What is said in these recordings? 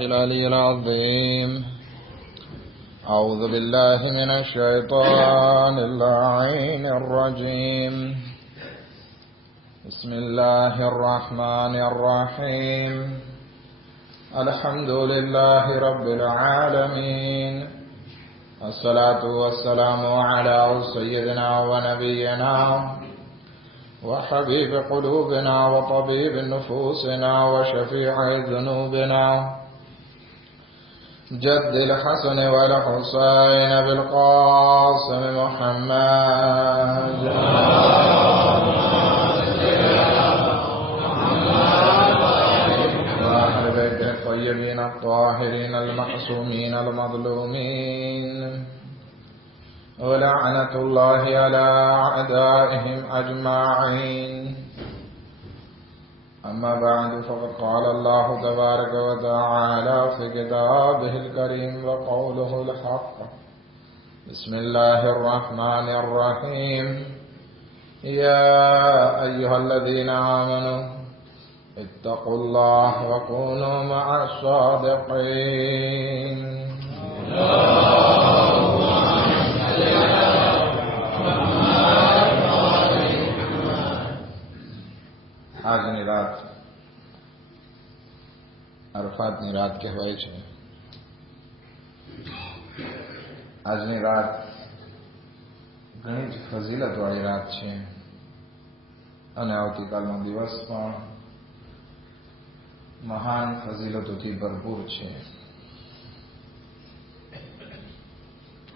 العلي العظيم. أعوذ بالله من الشيطان اللعين الرجيم. بسم الله الرحمن الرحيم. الحمد لله رب العالمين، الصلاة والسلام على سيدنا ونبينا وحبيب قلوبنا وطبيب نفوسنا وشفيع ذنوبنا جد الحسن والحسين بالقاسم محمد وأهل بيته الطيبين الطاهرين المعصومين المظلومين، ولعنة الله على أعدائهم أجمعين. أما بعد، فقد قال الله تبارك وتعالى في كتابه الكريم وقوله الحق. بسم الله الرحمن الرحيم. يا أيها الذين آمنوا اتقوا الله وكونوا مع الصادقين. આજની રાત અરફાતની રાત કહેવાય છે. આજની રાત ઘણી જ ફઝીલતવાળી રાત છે અને આવતીકાલનો દિવસ પણ મહાન ફઝીલતોથી ભરપૂર છે.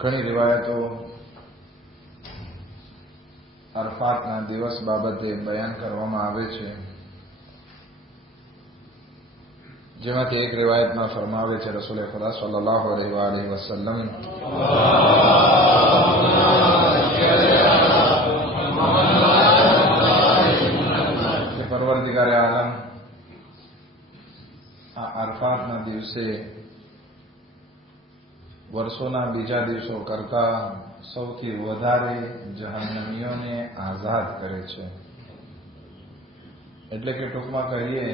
ઘણી રિવાયતો અરફાતના દિવસ બાબતે બયાન કરવામાં આવે છે, જેમાંથી એક રિવાયતમાં ફરમાવે છે રસૂલ ખુદા સલ્લલ્લાહુ અલૈહિ વસલ્લમ કે પરવરદિગારે આલમ આ અરફાતના દિવસે વર્ષોના બીજા દિવસો કરતા સૌથી વધારે જહન્નમીઓને આઝાદ કરે છે. એટલે કે ટૂંકમાં કહીએ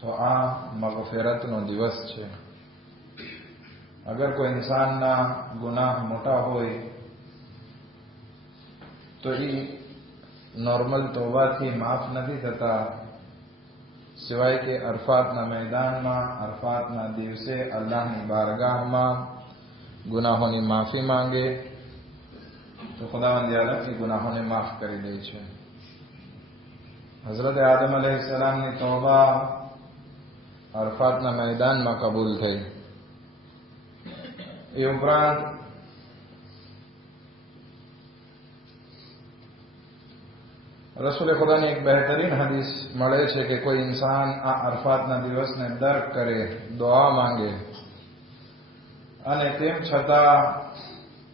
તો આ મગફિરતનો દિવસ છે. અગર કોઈ ઇન્સાનના ગુનાહ મોટા હોય તો એ નોર્મલ તોબાથી માફ નથી થતા, સિવાય કે અરફાતના મેદાનમાં અરફાતના દિવસે અલ્લાહની બારગાહમાં ગુનાહોની માફી માંગે તો ખુદાવંદ આલમ એ ગુનાહોને માફ કરી દે છે. હઝરત આદમ અલૈહિસ્સલામની તૌબા અરફાતના મેદાનમાં કબૂલ થઈ. એ ઉપરાંત રસૂલ ખુદાની એક બહેતરીન હદીસ મળે છે કે કોઈ ઇન્સાન આ અરફાતના દિવસને દર્ક કરે, દુઆ માંગે અને તેમ છતાં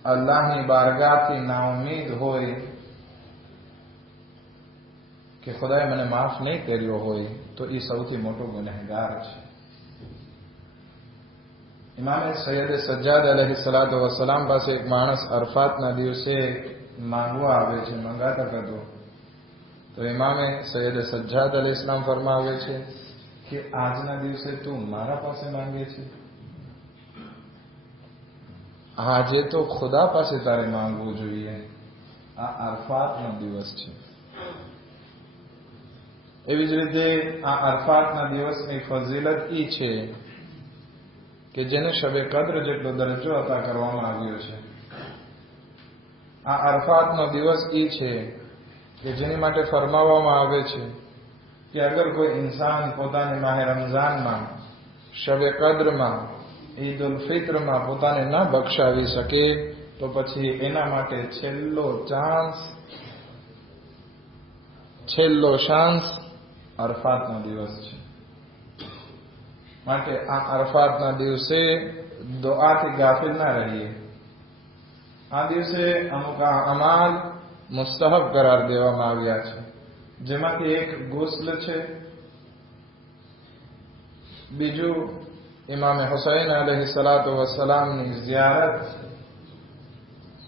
અલ્લાહની બારગાહથી નાઉમીદ હોય કે ખુદાએ મને માફ નહીં કર્યો હોય તો એ સૌથી મોટો ગુનેહગાર છે. ઇમામે સૈયદ સજ્જાદ અલૈહિસ્સલાતુ વસ્સલામ પાસે એક માણસ અરફાતના દિવસે માંગવા આવે છે, મંગાતા કરતો. તો ઇમામે સૈયદ સજ્જાદ અલૈહિસ્સલામ ફરમાવે છે કે આજના દિવસે તું મારા પાસે માંગે છે? આજે તો ખુદા પાસે તારે માંગવું જોઈએ. આ અરફાતનો દિવસ છે. એવી જ રીતે આ અરફાતના દિવસની ફઝીલત ઈ છે કે જેને શબે કદ્ર જેટલો દરજ્જો અતા કરવામાં આવ્યો છે. આ અરફાતનો દિવસ ઈ છે કે જેની માટે ફરમાવવામાં આવે છે કે અગર કોઈ ઇન્સાન પોતાની માહે રમઝાનમાં, શબે કદ્રમાં, ઈદ ઉલ ફિત્રમાં પોતાને ન બક્ષાવી શકે તો પછી એના માટે છેલ્લો શાંત અરફાતનો દિવસ છે. માટે આ અરફાતના દિવસે દુઆથી ગાફિલ ના રહીએ. આ દિવસે અમુક અમાલ મુસ્તહબ કરાર દેવામાં આવ્યા છે, જેમાંથી એક ગુસ્લ છે, બીજું ઇમામે હુસૈન અલૈહિસ્સલાતુ વસ્સલામની ઝિયારત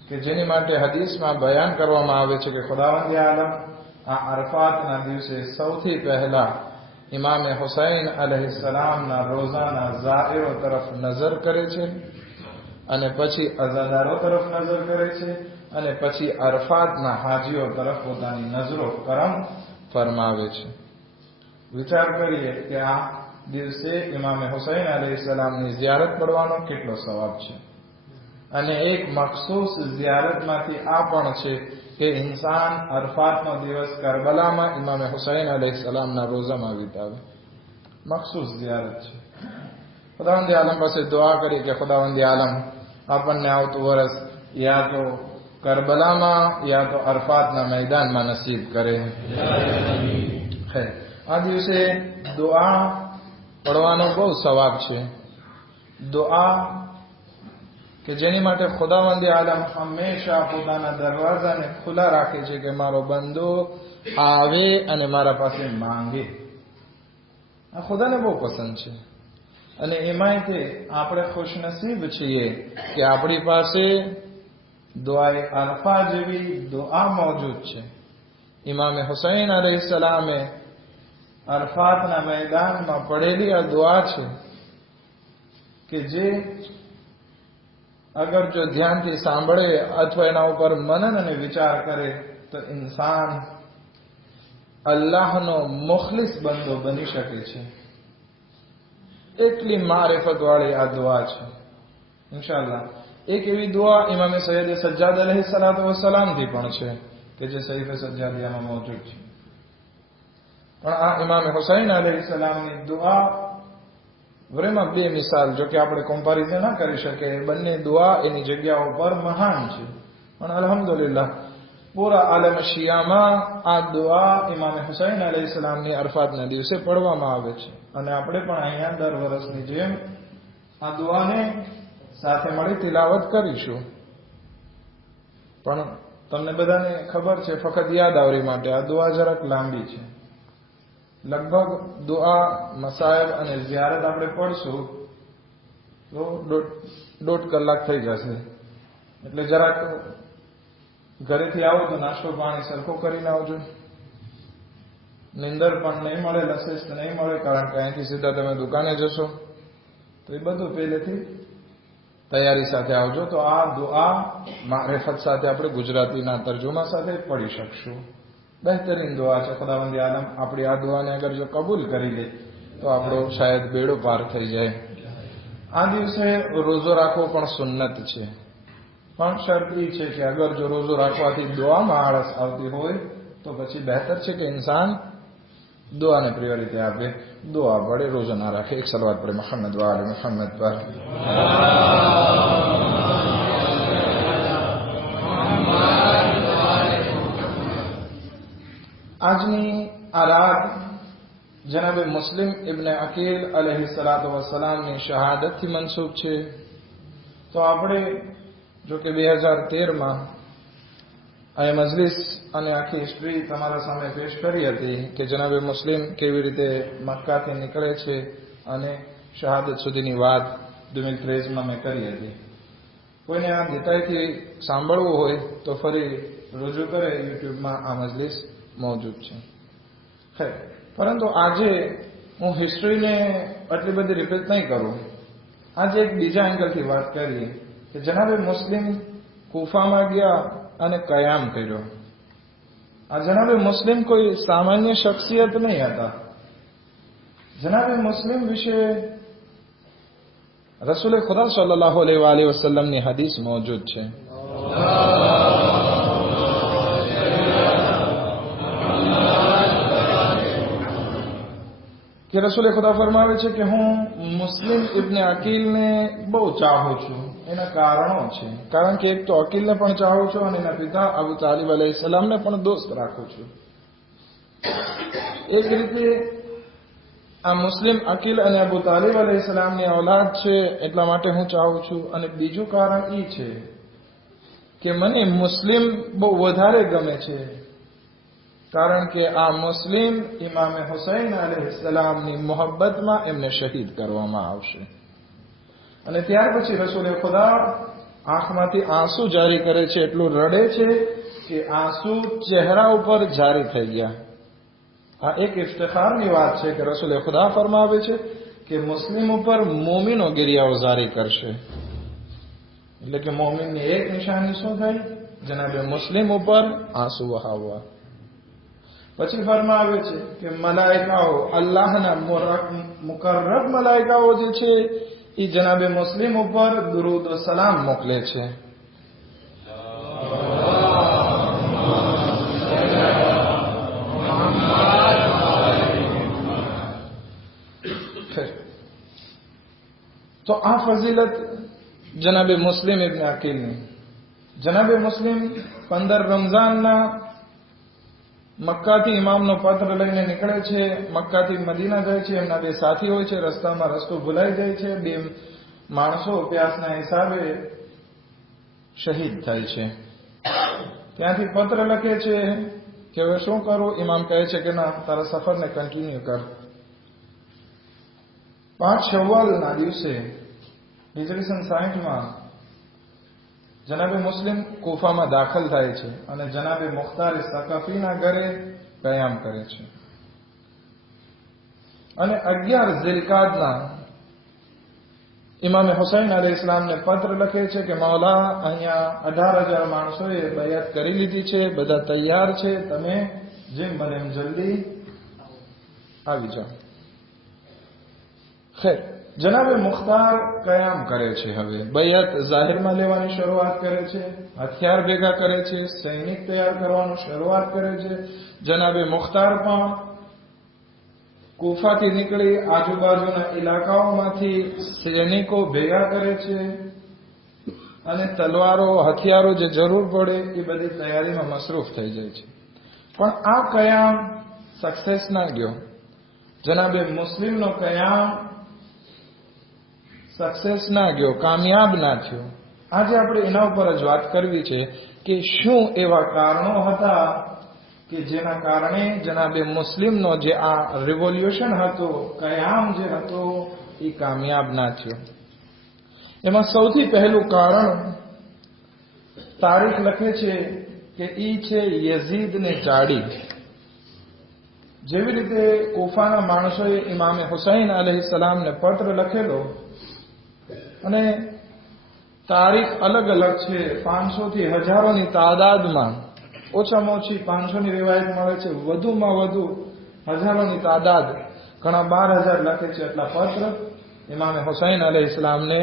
કે જેની માટે હદીસમાં બયાન કરવામાં આવે છે કે ખુદાવંદ આલમ આ અરફાતના દિવસે સૌથી પહેલા ઇમામે હુસૈન અલૈહિસ્સલામના રોઝાના ઝાયરો તરફ નજર કરે છે, અને પછી અઝાદારો તરફ નજર કરે છે, અને પછી અરફાતના હાજીઓ તરફ પોતાની નજરો કરમ ફરમાવે છે. વિચાર કરીએ કે આ દિવસે ઇમામે હુસૈન અલૈહિસ્સલામની ઝિયારત પડવાનો કેટલો સવાબ છે. અને એક મખસૂસ ઝિયારતમાંથી આ પણ છે કે ઇન્સાન અરફાતનો દિવસ કરબલામાં ઇમામે હુસૈન અલૈહિસ્સલામના રોઝામાં વિતાવે. મખસૂસ ઝિયારત છે. ખુદાવંદ આલમ પાસે દુઆ કરી કે ખુદાવંદ આલમ આપણને આવતું વર્ષ યા તો કરબલામાં યા તો અરફાતના મેદાનમાં નસીબ કરે. આ દિવસે દુઆ પડવાનો બહુ સવાબ છે. દુઆ કે જેની માટે ખુદાવંદ આલમ હંમેશા પોતાના દરવાજાને ખુલ્લા રાખે છે કે મારો બંદો આવે અને મારા પાસે માંગે. આ ખુદાને બહુ પસંદ છે. અને એમાંય તે આપણે ખુશનસીબ છીએ કે આપણી પાસે દુઆએ અરફા જેવી દુઆ મોજૂદ છે. ઇમામે હુસૈન અલૈહિસ્સલામે અરફાતના મેદાનમાં પડેલી આ દુઆ છે કે જે અગર જો ધ્યાનથી સાંભળે અથવા એના ઉપર મનન અને વિચાર કરે તો ઇન્સાન અલ્લાહનો મુખલિસ બંદો બની શકે છે. એટલી મારિફત વાળી આ દુઆ છે. ઇન્શાઅલ્લાહ એક એવી દુઆ ઇમામે સૈયદ સજ્જાદ અલૈહિસ્સલાતુ વસ્સલામથી પણ છે કે જે સહીફે સજ્જાદિયામાં મોજૂદ છે. પણ આ ઇમામે હુસૈન અલૈહિસ્સલામની દુઆ વરેમાં બે મિસાલ, જો કે આપણે કમ્પેરિઝન ના કરી શકીએ, બંને દુઆ એની જગ્યાઓ પર મહાન છે. પણ અલ્હમ્દુલિલ્લાહ પૂરા આલમ શિયામાં આ દુઆ ઇમામે હુસૈન અલૈહિસ્સલામની અરફાતના દિવસે પડવામાં આવે છે. અને આપણે પણ અહીંયા દર વર્ષની જેમ આ દુઆને સાથે મળી તિલાવત કરીશું. પણ તમને બધાને ખબર છે, ફક્ત યાદાવરી માટે આ દુઆ જરાક લાંબી છે. લગભગ દુઆ, મસાયબ અને ઝિયારત આપણે પડશું તો દોઢ કલાક થઈ જશે. એટલે જરાક ઘરેથી આવો તો નાસ્તો પાણી સરખો કરીને આવજો. નિંદર પણ નહીં મળે, લસેસ નહીં મળે, કારણ કે અહીંથી સીધા તમે દુકાને જશો. તો એ બધું પહેલેથી તૈયારી સાથે આવજો. તો આ દુઆ મારિફત સાથે આપણે ગુજરાતીના તર્જુમા સાથે પડી શકશું. બહેતરીન દુઆ છે. ખુદાવંદ આલમ આપણી આ દુઆને અગર જો કબૂલ કરી લે તો આપણો શાયદ બેડો પાર થઈ જાય. આ દિવસે રોઝો રાખવો પણ સુન્નત છે. પણ શરત એ છે કે અગર જો રોઝો રાખવાથી દુઆમાં આળસ આવતી હોય તો પછી બહેતર છે કે ઇન્સાન દુઆને પ્રિયોરિટી આપે, દુઆ પડે, રોઝો ના રાખે. એક સલવાત પડે મુહમ્મદ વ આલે મુહમ્મદ પર. આજની આ રાત જનાબે મુસ્લિમ ઇબ્ન અકીલ અલૈહિસ્સલાતુ વસ્સલામની શહાદતથી મનસૂબ છે. તો આપણે જો કે 2013માં આ મજલિસ અને આખી હિસ્ટ્રી તમારા સામે પેશ કરી હતી કે જનાબે મુસ્લિમ કેવી રીતે મક્કાથી નીકળે છે અને શહાદત સુધીની વાત 2013માં મેં કરી હતી. કોઈને આ ડિટેલથી સાંભળવું હોય તો ફરી રજૂ કરે, યુટ્યુબમાં આ મજલિસ મોજૂદ છે. પરંતુ આજે હું હિસ્ટ્રીને આટલી બધી રિપીટ નહીં કરું. આજે એક બીજા એંગલથી વાત કરીએ કે જનાબે મુસ્લિમ કૂફામાં ગયા અને કયામ કર્યો. આ જનાબે મુસ્લિમ કોઈ સામાન્ય શખ્સિયત નહીં હતા. જનાબે મુસ્લિમ વિશે રસૂલ ખુદા સલ્લલ્લાહુ અલૈહિ વસલ્લમની હદીસ મોજૂદ છે. કે રસૂલ ખુદા ફરમાવે છે કે હું મુસ્લિમ ઇબ્ન અકીલને બહુ ચાહું છું. એના કારણો છે. કારણ કે એક તો અકીલને પણ ચાહું છું અને એના પિતા અબુ તાલિબ અલૈહિસ્સલામને પણ દોસ્ત રાખું છું. એક રીતે આ મુસ્લિમ અકીલ અને અબુ તાલિબ અલૈહિસ્સલામની ઔલાદ છે એટલા માટે હું ચાહું છું. અને બીજું કારણ એ છે કે મને મુસ્લિમ બહુ વધારે ગમે છે, કારણ કે આ મુસ્લિમ ઇમામે હુસૈન અલૈહિસ્સલામની મોહબ્બતમાં એમને શહીદ કરવામાં આવશે. અને ત્યાર પછી રસૂલ ખુદા આંખમાંથી આંસુ જારી કરે છે, એટલું રડે છે કે આંસુ ચહેરા ઉપર જારી થઈ ગયા. આ એક ઇફ્તિખારની વાત છે કે રસૂલે ખુદા ફરમાવે છે કે મુસ્લિમ ઉપર મોમિનો ગિરિયાઓ જારી કરશે. એટલે કે મોમિનની એક નિશાની શું થઈ? જનાબે મુસ્લિમ ઉપર આંસુ વહાવવા. પછી ફરમાવે છે કે મલાઈકાઓ, અલ્લાહના મુકર્રબ મલાઈકાઓ જે છે એ જનાબે મુસ્લિમ ઉપર દુરૂદ વ સલામ મોકલે છે. તો આ ફઝીલત જનાબે મુસ્લિમ ઇબ્ન અકીલની. જનાબે મુસ્લિમ 15 રમઝાનના મક્કાથી ઇમામનો પત્ર લઈને નીકળે છે, મક્કાથી મદીના જાય છે. એમના 2 સાથી હોય છે, રસ્તામાં રસ્તો ભૂલાઈ જાય છે. 2 માણસો પ્યાસના હિસાબે શહીદ થાય છે. ત્યાંથી પત્ર લખે છે કે હવે શું કરું? ઇમામ કહે છે કે ના, તારા સફરને કન્ટિન્યુ કર. 5 શવ્વાલના દિવસે હિજરી સન 60માં જનાબે મુસ્લિમ કૂફામાં દાખલ થાય છે અને જનાબે મુખ્તાર સકાફીના ઘરે કયામ કરે છે. અને 11 ઝિલકાદના ઇમામે હુસૈન અલૈહિસ્સલામને પત્ર લખે છે કે મૌલા, અહીંયા 18,000 માણસોએ બયાત કરી લીધી છે, બધા તૈયાર છે, તમે જેમ બને એમ જલ્દી આવી જાઓ. ખેર, જનાબે મુખ્તાર કયામ કરે છે. હવે બૈયત જાહેરમાં લેવાની શરૂઆત કરે છે, હથિયાર ભેગા કરે છે, સૈનિક તૈયાર કરવાનું શરૂઆત કરે છે. જનાબે મુખ્તાર પણ કૂફાથી નીકળી આજુબાજુના ઇલાકાઓમાંથી સૈનિકો ભેગા કરે છે અને તલવારો, હથિયારો જે જરૂર પડે એ બધી તૈયારીમાં મસરૂફ થઈ જાય છે. પણ આ કયામ સક્સેસ ના ગયો. જનાબે મુસ્લિમનો કયામ સક્સેસ ના ગયો, કામયાબ ના થયો. આજે આપણે એના ઉપર જ વાત કરવી છે કે શું એવા કારણો હતા કે જેના કારણે જનાબે મુસ્લિમનો જે આ રિવોલ્યુશન હતો, કયામ જે હતો, એ કામયાબ ના થયો. એમાં સૌથી પહેલું કારણ તારીખ લખે છે કે ઈ છે યઝીદને ચાડી. જેવી રીતે કૂફાના માણસોએ ઇમામે હુસૈન અલૈહિસ્સલામને પત્ર લખેલો અને તારીખ અલગ અલગ છે, 500 થી હજારોની તાદાદમાં, ઓછામાં ઓછી 500ની રિવાયત મળે છે, વધુમાં વધુ હજારોની તાદાદ, ઘણા 12,000 લખે છે એટલા પત્ર ઇમામે હુસૈન અલૈહિસ્સલામને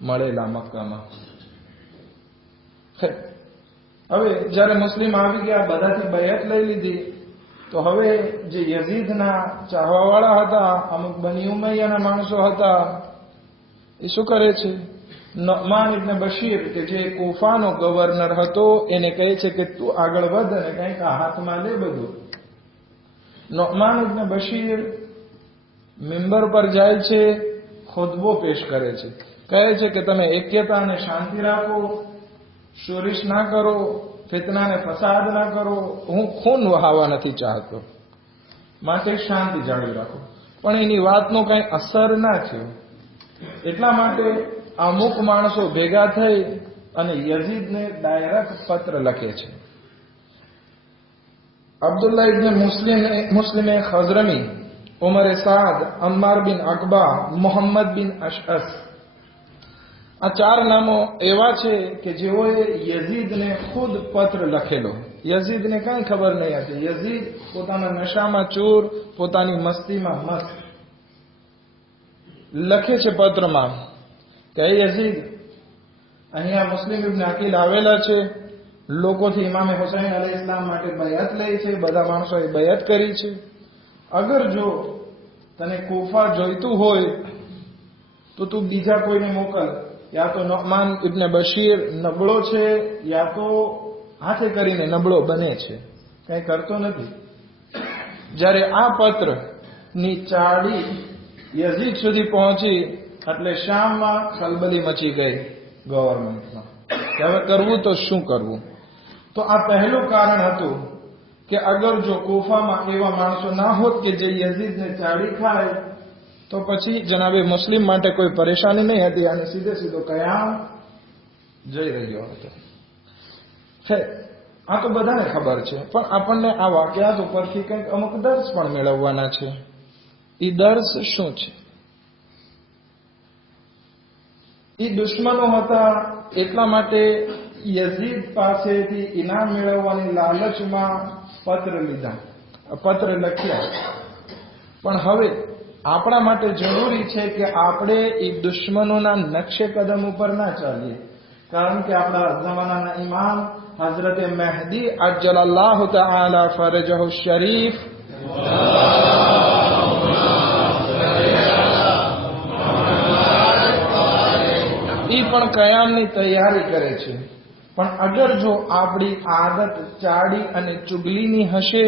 મળેલા મક્કામાં. હવે જ્યારે મુસ્લિમ આવી ગયા, બધાથી બૈયત લઈ લીધી, તો હવે જે યઝીદના ચાહવાવાળા હતા, અમુક બની ઉમૈયાના માણસો હતા, એ શું કરે છે? નુઅમાન ઇબ્ન બશીર કે જે કૂફાનો ગવર્નર હતો, એને કહે છે કે તું આગળ વધ અને કંઈક હાથમાં લે બધું. નુઅમાન ઇબ્ન બશીર મિંબર પર જાય છે, ખુતબો પેશ કરે છે, કહે છે કે તમે એક્યતા અને શાંતિ રાખો, શોરીશ ના કરો, ફિતનાને ફસાદ ના કરો, હું ખૂન વહાવા નથી ચાહતો, માટે શાંતિ જાળવી રાખો. પણ એની વાતનો કઈ અસર ના થયો. એટલા માટે અમુક માણસો ભેગા થઈ અને યઝીદને ડાયરેક્ટ પત્ર લખે છે. અબ્દુલ્લાહ ઇબ્ન મુસ્લિમે ખઝરમી, ઉમરે સાદ, અમ્માર બિન અકબા, મોહમ્મદ બિન અશઅસ, આ 4 નામો એવા છે કે જેઓએ યઝીદને ખુદ પત્ર લખેલો. યઝીદને કઈ ખબર નહીં હતી. યઝીદ પોતાના નશામાં ચૂર, પોતાની મસ્તીમાં મસ્ત, લખે છે પત્રમાં કે યઝીદ, અહીંયા મુસ્લિમ ઇબ્ન અકીલ આવેલા છે, લોકોથી ઇમામે હુસૈન અલૈહિસ્સલામ માટે બયાત લે છે, બધા માણસોએ બયાત કરી છે. અગર જો તને કૂફા જોઈતું હોય તો તું બીજા કોઈને મોકલ. યા તો નુઅમાન ઇબ્ન બશીર નબળો છે, યા તો હાથે કરીને નબળો બને છે, કંઈ કરતો નથી. જ્યારે આ પત્રની ચાડી યઝીદ સુધી પહોંચી એટલે શામમાં ખલબલી મચી ગઈ ગવર્મેન્ટમાં કે હવે કરવું તો શું કરવું. તો આ પહેલું કારણ હતું કે અગર જો કૂફામાં એવા માણસો ના હોત કે જે યઝીદને ચાડી ખાય તો પછી જનાબે મુસ્લિમ માટે કોઈ પરેશાની નહીં હતી અને સીધે સીધો કયામ જઈ રહ્યો હતો. આ તો બધાને ખબર છે, પણ આપણને આ વાક્યાત ઉપરથી કંઈક અમુક દર્શ પણ મેળવવાના છે. એ દર્શ શું છે? એ દુશ્મનો હતા, એટલા માટે યઝીદ પાસેથી ઇનામ મેળવવાની લાલચમાં પત્ર લીધા, પત્ર લખ્યા. પણ હવે આપણા માટે જરૂરી છે કે આપણે એ દુશ્મનોના નકશે કદમ ઉપર ના ચાલીએ, કારણ કે આપણા જમાનાના ઇમામ હઝરત મહેદી અજ્જલલ્લાહુ તઆલા ફરજહુ શરીફ એ પણ કયામની તૈયારી કરે છે. પણ અગર જો આપણી આદત ચાડી અને ચુગલીની હશે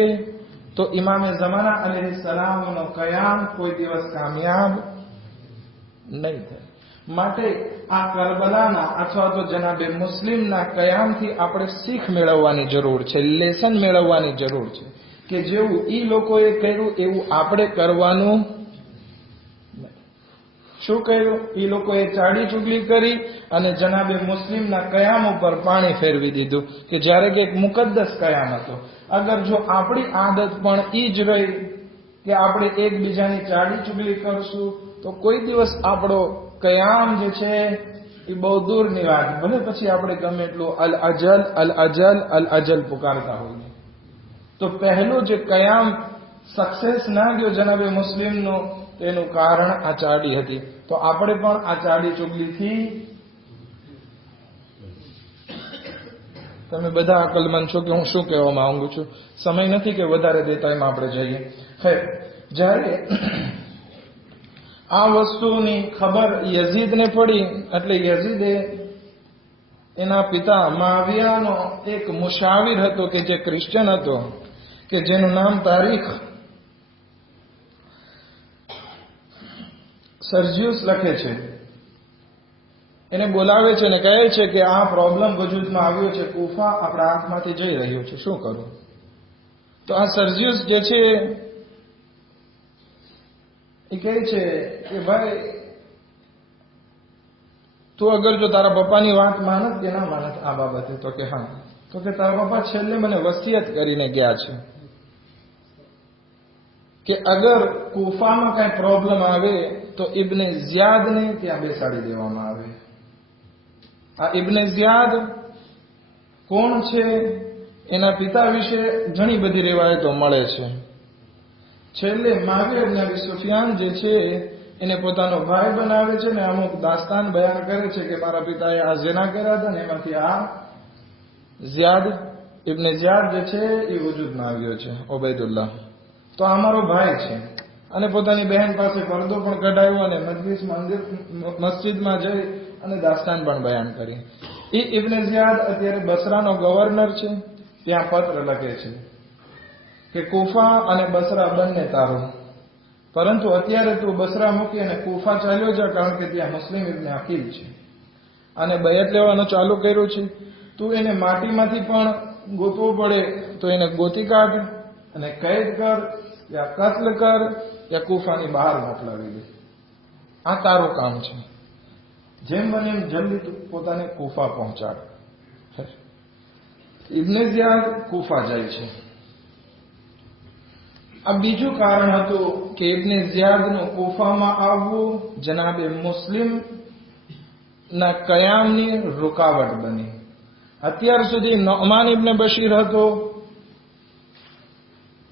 તો ઇમામે ઝમાના અલૈહિસ્સલામનો કયામ કોઈ દિવસ કામયાબ નહીં થાય. માટે આ કરબલાના અથવા તો જનાબે મુસ્લિમના કયામથી આપણે શીખ મેળવવાની જરૂર છે, લેસન મેળવવાની જરૂર છે કે જેવું એ લોકોએ કર્યું એવું આપણે કરવાનું. શું કર્યું? એ લોકોએ ચાડી ચુગલી કરી અને જનાબે મુસ્લિમના કયામ ઉપર પાણી ફેરવી દીધું કે જ્યારે કે એક મુકદ્દસ કયામ હતો. અગર જો આપણી આદત પણ એ જ રહી કે આપણે એકબીજાની ચાડી ચુગલી કરશું તો કોઈ દિવસ આપણો કયામ જે છે એ બહુ દૂરની વાત. ભલે પછી આપણે ગમે એટલું અલ અજલ અલ અજલ અલ અજલ પુકારતા હોઈએ, તો પહેલો જે કયામ સક્સેસ ના ગયો જનાબે મુસ્લિમનો, તેનું કારણ આ ચાડી હતી. તો આપણે પણ આ ચાડી ચુગલીથી, તમે બધા અકલમંદ છો કે હું શું કહેવા માંગુ છું. સમય નથી કે વધારે દેતા એમાં આપણે જઈએ. જ્યારે આ વસ્તુની ખબર યઝીદને પડી, એટલે યઝીદે એના પિતા માવિયાનો એક મુશાવિર હતો કે જે ક્રિશ્ચન હતો, કે જેનું નામ તારીખ સર્જિયસ લખે છે. એને બોલાવે છે અને કહે છે કે આ પ્રોબ્લેમ વજૂદમાં આવ્યો છે, કુફા આપણા હાથમાંથી જઈ રહ્યો છે, શું કરું? તો આ સર્જિયસ જે છે એ કહે છે કે ભાઈ તું અગર જો તારા પપ્પાની વાત માનત કે ના માનત આ બાબતે, તો કે હા. તો કે તારા પપ્પા છેલ્લે મને વસિયત કરીને ગયા છે કે અગર કુફામાં કઈ પ્રોબ્લેમ આવે તો ઇબ્ને ઝિયાદને ત્યાં બેસાડી દેવામાં આવે. આ ઇબ્ને ઝિયાદ કોણ છે? એના પિતા વિશે ઘણી બધી રિવાયતો મળે છે. છેલ્લે માવિયા ઇબ્ન અબી સુફિયાન જે છે એને પોતાનો ભાઈ બનાવે છે ને અમુક દાસ્તાન બયાન કરે છે કે મારા પિતાએ આ ઝિના કર્યા હતા ને એમાંથી આ ઝિયાદ ઇબ્ને ઝિયાદ જે છે એ વજૂદમાં આવ્યો છે, ઉબૈદુલ્લાહ. તો આ મારો ભાઈ છે. અને પોતાની બહેન પાસે પડદો પણ કઢાવ્યો અને મસ્જિદમાં જઈ અને દાસ્તાન પણ બયાન કરી. એ ઇબ્ને ઝિયાદ અત્યારે બસરાનો ગવર્નર છે. ત્યાં પત્ર લખે છે કે કુફા અને બસરા બંને તારો, પરંતુ અત્યારે તું બસરા મૂકી અને કુફા ચાલ્યો જા, કારણ કે ત્યાં મુસ્લિમ ઇબ્ને અકીલ છે અને બયત લેવાનું ચાલુ કર્યું છે. તું એને માટીમાંથી પણ ગોતવું પડે તો એને ગોતી કાઢ અને કેદ કર યા કત્લ કર યા કુફાની બહાર મોકલાવી દે. આ તારું કામ છે. જેમ બને એમ જલ્દી તું પોતાને કુફા પહોંચાડ. ઇબ્ને ઝિયાદ કુફા જાય છે. આ બીજું કારણ હતું કે ઇબ્ને ઝિયાદનું કુફામાં આવવું જનાબે મુસ્લિમ ના કયામની રૂકાવટ બની. અત્યાર સુધી નોમાન ઇબ્ને બશીર હતો,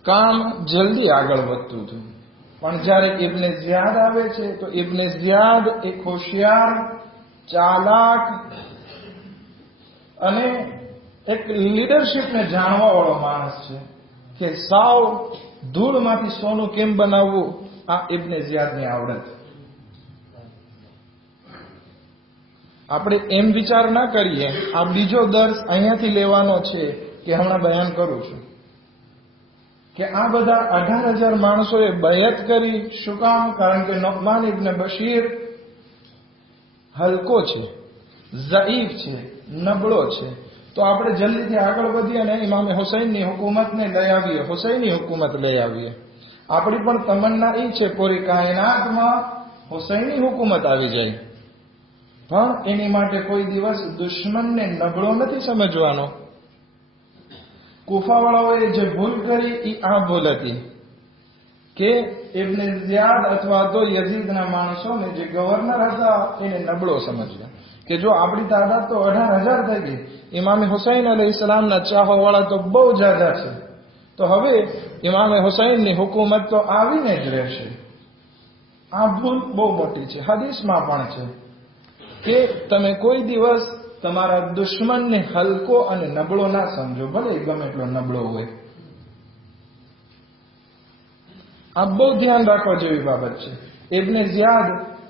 કામ જલ્દી આગળ વધતું હતું. પણ જ્યારે ઇબ્ને ઝિયાદ આવે છે તો ઇબ્ને ઝિયાદ એક હોશિયાર, ચાલાક અને એક લીડરશીપને જાણવા વાળો માણસ છે કે સાવ ધૂળમાંથી સોનું કેમ બનાવવું, આ ઇબ્ને ઝિયાદની આવડત. આપણે એમ વિચાર ના કરીએ. આ બીજો દર્શ અહીંયાથી લેવાનો છે કે હમણાં બયાન કરું છું કે આ બધા 18,000 માણસોએ બયત કરી. શું કામ? કારણ કે નોમાન ઇબ્ને બશીર હલકો છે, ઝઈફ છે, નબળો છે. તો આપણે જલ્દીથી આગળ વધીએ અને ઇમામે હુસૈનની હુકુમતને લઈ આવીએ, હુસૈની હુકુમત લઈ આવીએ. આપણી પણ તમન્ના એ છે પૂરી કાયનાતમાં હુસૈની હુકુમત આવી જાય. પણ એની માટે કોઈ દિવસ દુશ્મનને નબળો નથી સમજવાનો. કુફાવાળાઓએ જે ભૂલ કરી એ આ ભૂલ હતી કે ઇબ્ન ઝિયાદ અથવા તો યઝીદના માણસોને જે ગવર્નર હતા એને નબળો સમજ્યા કે જો આપણી તાદાદ તો 18,000 થઈ ગઈ, ઇમામે હુસૈન અલૈહિસ્સલામના ચાહવાવાળા તો બહુ જાજા છે, તો હવે ઇમામે હુસૈનની હુકુમત તો આવીને જ રહેશે. આ ભૂલ બહુ મોટી છે. હદીસમાં પણ છે કે તમે કોઈ દિવસ તમારા દુશ્મનને હલકો અને નબળો ના સમજો, ભલે ગમે એટલો નબળો હોય. આ બહુ ધ્યાન રાખવા જેવી બાબત છે. ઇબ્ન ઝિયાદ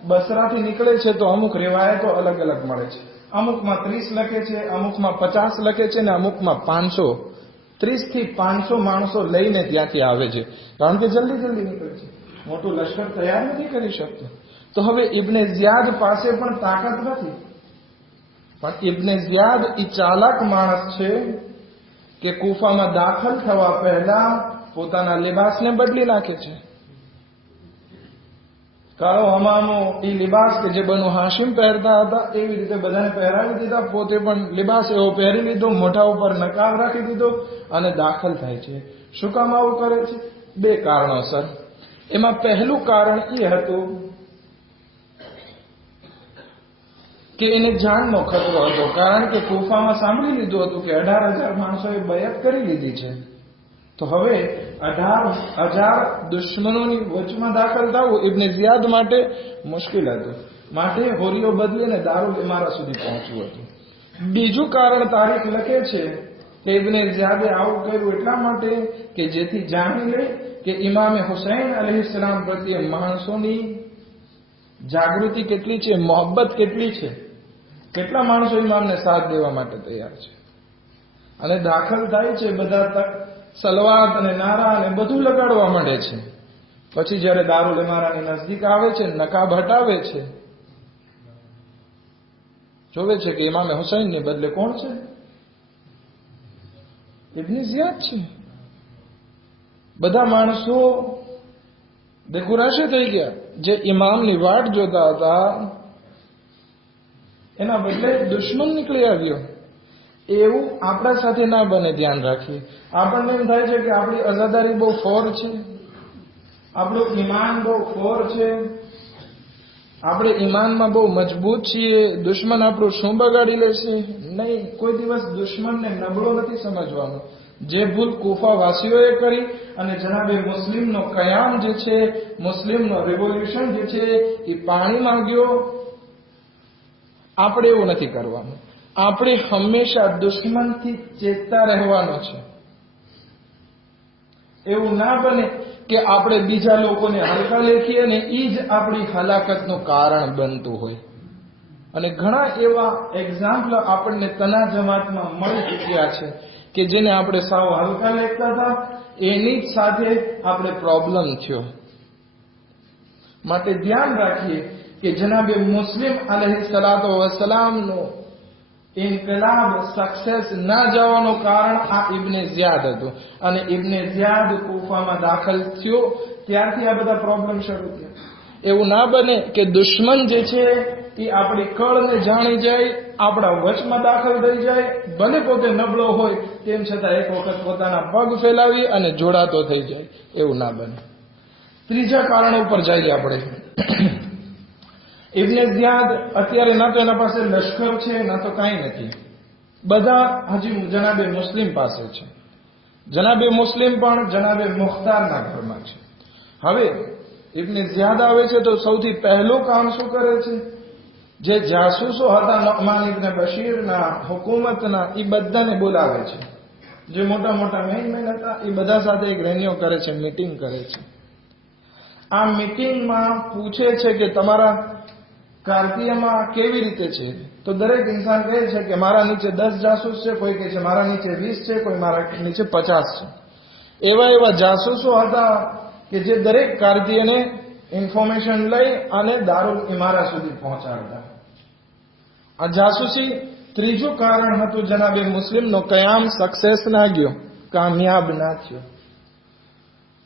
બસરાથી નીકળે છે તો અમુક રિવાયતો અલગ અલગ મળે છે. અમુકમાં 30 લખે છે, અમુકમાં 50 લખે છે ને અમુકમાં 500, 30 થી 500 માણસો લઈને ત્યાંથી આવે છે, કારણ કે જલ્દી જલ્દી નીકળે છે, મોટું લશ્કર તૈયાર નથી કરી શકતો. તો હવે ઇબ્ન ઝિયાદ પાસે પણ તાકાત નથી, પણ ઇબ્ન ઝિયાદ એ ચાલાક માણસ છે કે કુફામાં દાખલ થવા પહેલા પોતાના લિબાસને બદલી નાખે છે. કાળો હમામો એ લિબાસ કે જે બનુ હાશિમ પહેરતા હતા એવી રીતે બધાને પહેરાવી દીધા, પોતે પણ લિબાસ એવો પહેરી લીધો, મોઢા ઉપર નકાબ રાખી દીધો અને દાખલ થાય છે. શું કામ આવું કરે છે? 2 કારણોસર. એમાં પહેલું કારણ એ હતું કે એને જાનનો ખતરો હતો, કારણ કે કુફામાં સાંભળી લીધું હતું કે 18,000 માણસોએ બયત કરી લીધી છે, તો હવે 18,000 દુશ્મનોની વચમાં દાખલ થવું ઇબ્ન ઝિયાદ માટે મુશ્કેલ હતું. માટે હોરીઓ બદલીને દારુલ ઇમારા સુધી પહોંચવું હતું. બીજું કારણ તારીખ લખે છે કે ઇબ્ન ઝિયાદે આવું કર્યું એટલા માટે કે જેથી જાણી લે કે ઇમામે હુસૈન અલૈહિસ્સલામ પ્રત્યે માણસોની જાગૃતિ કેટલી છે, મોહબ્બત કેટલી છે, કેટલા માણસો ઇમામને સાથ દેવા માટે તૈયાર છે. અને દાખલ થાય છે, બધા તક સલવાત અને નારા અને બધું લગાડવા માંડે છે. પછી જ્યારે દારુલ ઇમારાની નજદીક આવે છે, નકાબ હટાવે છે, જોવે છે કે ઇમામે હુસૈનને બદલે કોણ છે? ઇબ્ન ઝિયાદ છે. બધા માણસો બેખુરાશે થઈ ગયા. જે ઇમામની વાટ જોતા હતા એના બદલે દુશ્મન નીકળી આવ્યો. એવું આપણા સાથે ના બને, ધ્યાન રાખીએ. આપણને એમ થાય છે કે આપણી અઝાદારી બહુ ફોર છે, આપણું ઈમાન બહુ ફોર છે, આપણે ઈમાનમાં બહુ મજબૂત છીએ, દુશ્મન આપણું શું બગાડી લેશે? નહીં, કોઈ દિવસ દુશ્મનને નબળો નથી સમજવાનો. જે ભૂલ કુફાવાસીઓએ કરી અને જનાબે મુસ્લિમનો કયામ જે છે, મુસ્લિમનો રિવોલ્યુશન જે છે એ પાણીમાં ગયો, આપણે એવું નથી કરવાનું. આપણે હંમેશા દુશ્મનથી ચેતતા રહેવાનો છે. એવું ના બને કે આપણે બીજા લોકોને હલકા લેખીએ અને એ જ આપણી હલાકતનું કારણ બનતું હોય. અને ઘણા એવા એક્ઝામ્પલ આપણને તના જમાતમાં મળી ચૂક્યા છે કે જેને આપણે સાવ હલકા લેખતા હતા, એની જ સાથે આપણે પ્રોબ્લેમ થયો. માટે ધ્યાન રાખીએ કે જનાબે મુસ્લિમ અલૈહિસ્સલાતુ વસ્સલામનો ઇન્કલાબ સક્સેસ ના જવાનું કારણ આ ઇબ્ન ઝિયાદ હતું. અને ઇબ્ન ઝિયાદ કૂફામાં દાખલ થયો ત્યારથી આ બધા પ્રોબ્લેમ શરૂ થયા. એવું ના બને કે દુશ્મન જે છે એ આપણી કળને જાણી જાય, આપણા વચમાં દાખલ થઈ જાય, ભલે પોતે નબળો હોય તેમ છતાં એક વખત પોતાના પગ ફેલાવી અને જોડાતો થઈ જાય. એવું ના બને. ત્રીજા કારણ ઉપર જઈએ આપણે. ઇબ્ન ઝિયાદ અત્યારે ના તો એના પાસે લશ્કર છે, ના તો કાંઈ નથી. બધા હજી જનાબે મુસ્લિમ પાસે છે. જનાબે મુસ્લિમ પણ જનાબે મુખ્તારના ઘરમાં છે. હવે ઇબ્ન ઝિયાદ આવે છે તો સૌથી પહેલું કામ શું કરે છે? જે જાસૂસો હતા નુઅમાન ઇબ્ન બશીરના હુકુમતના, એ બધાને બોલાવે છે. જે મોટા મોટા મેન હતા એ બધા સાથે એક રેલીઓ કરે છે, મીટિંગ કરે છે. આ મીટિંગમાં પૂછે છે કે તમારા કાર્તિયામાં કેવી રીતે છે? તો દરેક ઇન્સાન કહે છે કે મારા નીચે 10 જાસૂસ છે, કોઈ કહે છે મારા નીચે 20 છે, કોઈ મારા નીચે 50 છે. એવા જાસૂસો હતા કે જે દરેક કાર્તિયાને ઇન્ફોર્મેશન લઈ અને દારુલ ઇમારા સુધી પહોંચાડતા. આ જાસૂસી ત્રીજું કારણ હતું જનાબે મુસ્લિમનો કયામ સક્સેસ ના ગયો, કામયાબ ના થયો.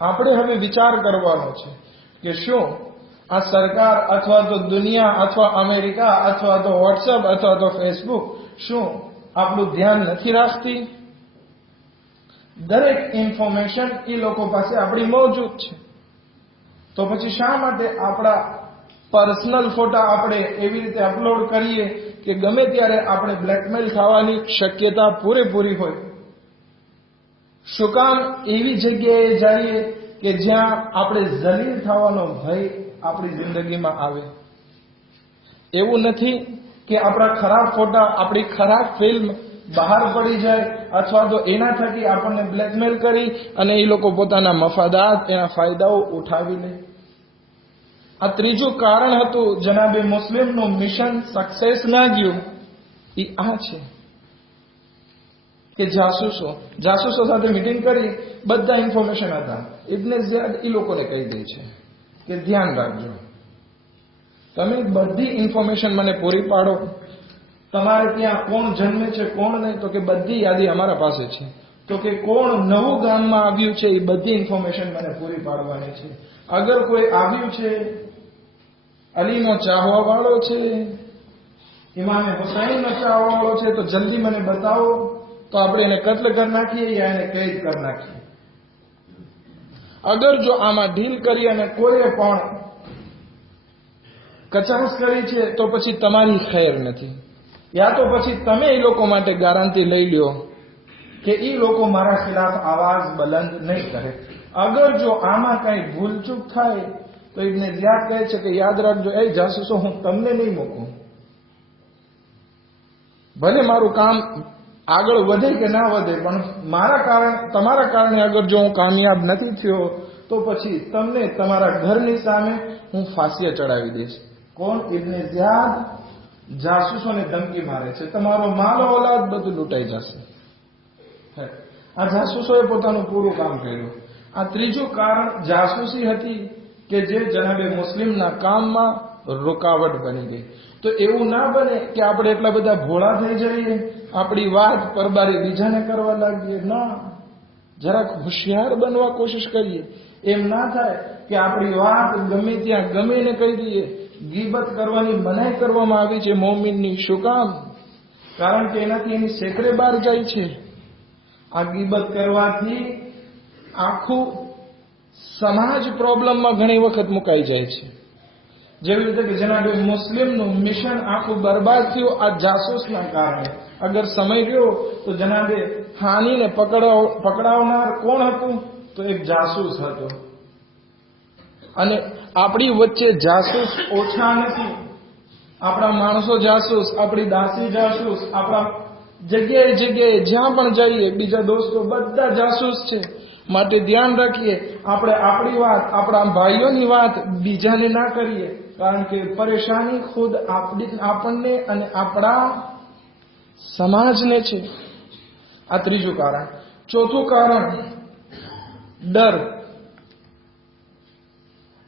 આપણે હવે વિચાર કરવાનો છે કે શું આ સરકાર અથવા તો દુનિયા અથવા અમેરિકા અથવા તો વોટ્સએપ અથવા તો ફેસબુક શું આપણું ધ્યાન નથી રાખતી? દરેક ઇન્ફોર્મેશન એ લોકો પાસે આપણી મોજૂદ છે. તો પછી શા માટે આપણા પર્સનલ ફોટા આપણે એવી રીતે અપલોડ કરીએ કે ગમે ત્યારે આપણે બ્લેકમેલ થવાની શક્યતા પૂરેપૂરી હોય? શું કામ એવી જગ્યાએ જઈએ કે જ્યાં આપણે જલીલ થવાનો ભય આપણી જિંદગીમાં આવે? એવું નથી કે આપણા ખરાબ ફોટા, આપણી ખરાબ ફિલ્મ બહાર પડી જાય અથવા તો એના થકી આપણને બ્લેકમેલ કરી અને એ લોકો પોતાના મફાદાત, એના ફાયદાઓ ઉઠાવી લે. આ ત્રીજું કારણ હતું જનાબે મુસ્લિમનું મિશન સક્સેસ ના ગયું. એ આ છે કે જાસૂસો સાથે મીટિંગ કરી, બધા ઇન્ફોર્મેશન હતા. ઇબ્ને ઝિયાદ એ લોકોને કહી દે છે કે ધ્યાન રાખજો, તમે બધી ઇન્ફોર્મેશન મને પૂરી પાડો. તમારે ત્યાં કોણ જન્મે છે, કોણ નહીં, તો કે બધી યાદી અમારા પાસે છે. તો કે કોણ નવું ગામમાં આવ્યું છે, એ બધી ઇન્ફોર્મેશન મને પૂરી પાડવાની છે. અગર કોઈ આવ્યું છે, અલીનો ચાહવા વાળો છે, ઇમામે હુસૈનનો ચાહવા વાળો છે, તો જલ્દી મને બતાવો, તો આપણે એને કત્લ કરી નાખીએ યા એને કેદ કરી નાખીએ. અગર જો આમાં ડીલ કરી અને કોઈએ પણ કચાસ કરી છે, તો પછી તમારી ખૈર નથી. યા તો પછી તમે એ લોકો માટે ગારંટી લઈ લ્યો કે એ લોકો મારા ખિલાફ આવાજ બલંદ નહીં કરે. અગર જો આમાં કઈ ભૂલચૂક થાય તો ઇબ્ને ઝિયાદ કહે છે કે યાદ રાખજો, એ જાસૂસો, હું તમને નહીં મૂકું. ભલે મારું કામ આગળ વધે કે ના વધે, પણ મારા કારણે, તમારા કારણે અગર જો હું કામયાબ નથી થયો તો પછી તમને તમારા ઘરની સામે હું ફાંસીએ ચડાવી દઈશ. કોણ? ઇબ્ને ઝિયાદ જાસૂસોને ધમકી મારે છે, તમારો માલ ઓલાદ બધું લૂંટાઈ જશે. આ જાસૂસોએ પોતાનું પૂરું કામ કર્યું. આ ત્રીજું કારણ જાસૂસી હતી કે જે જનાબે મુસ્લિમના કામમાં રૂકાવટ બની ગઈ. તો એવું ના બને કે આપણે એટલા બધા ભોળા થઈ જઈએ, આપણી વાત પરબારી બીજાને કરવા લાગીએ. ના, જરાક હોશિયાર બનવા કોશિશ કરીએ. એમ ના થાય કે આપણી વાત ગમે ત્યાં ગમે એને કહી દઈએ. ગીબત કરવાની મનાઈ કરવામાં આવી છે મોમિનની. શું કામ? કારણ કે એનાથી એની સેકરે બહાર જાય છે. આ ગીબત કરવાથી આખું સમાજ પ્રોબ્લેમમાં ઘણી વખત મુકાઈ જાય છે. જેવી રીતે કે જનાબે મુસ્લિમનું મિશન આખું બરબાદ થયું આ જાસૂસના કારણે. અગર સમય રહ્યો તો જનાબે હાનીને પકડાવનાર કોણ હતું? તો એક જાસૂસ હતો. અને આપણી વચ્ચે જાસૂસ ઓછા નથી. આપણા માણસો જાસૂસ, આપણી દાસી જાસૂસ, આપણા જગ્યાએ જગ્યાએ જ્યાં પણ જઈએ બીજા દોસ્તો બધા જાસૂસ છે. માટે ધ્યાન રાખીએ, આપણે આપણી વાત, આપણા ભાઈઓની વાત બીજાને ના કરીએ, કારણ કે પરેશાની ખુદ આપણને અને આપણા સમાજને છે. આ ત્રીજું કારણ. ચોથું કારણ ડર.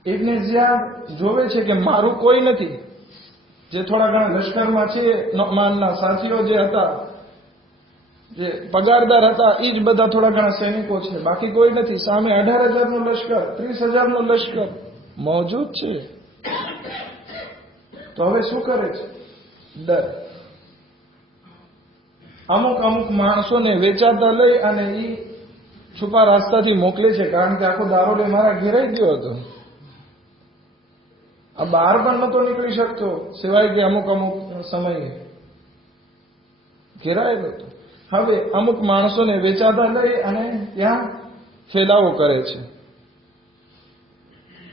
ઇબ્ને ઝિયાદ જોવે છે કે મારું કોઈ નથી. જે થોડા ઘણા લશ્કરમાં છે, નોમાનના સાથીઓ જે હતા, જે પગારદાર હતા, એ જ બધા થોડા ઘણા સૈનિકો છે, બાકી કોઈ નથી. સામે 18,000નું લશ્કર, 30,000નું લશ્કર મોજૂદ છે. તો હવે શું કરે છે? ડર. અમુક માણસોને વેચાતા લઈ અને એ છુપા રસ્તાથી મોકલે છે, કારણ કે આખો દારૂ મારા ઘેરાઈ ગયો હતો. આ બહાર પણ નતો નીકળી શકતો, સિવાય કે અમુક સમયે ઘેરાયેલો હતો. હવે અમુક માણસોને વેચાતા લઈ અને ત્યાં ફેલાવો કરે છે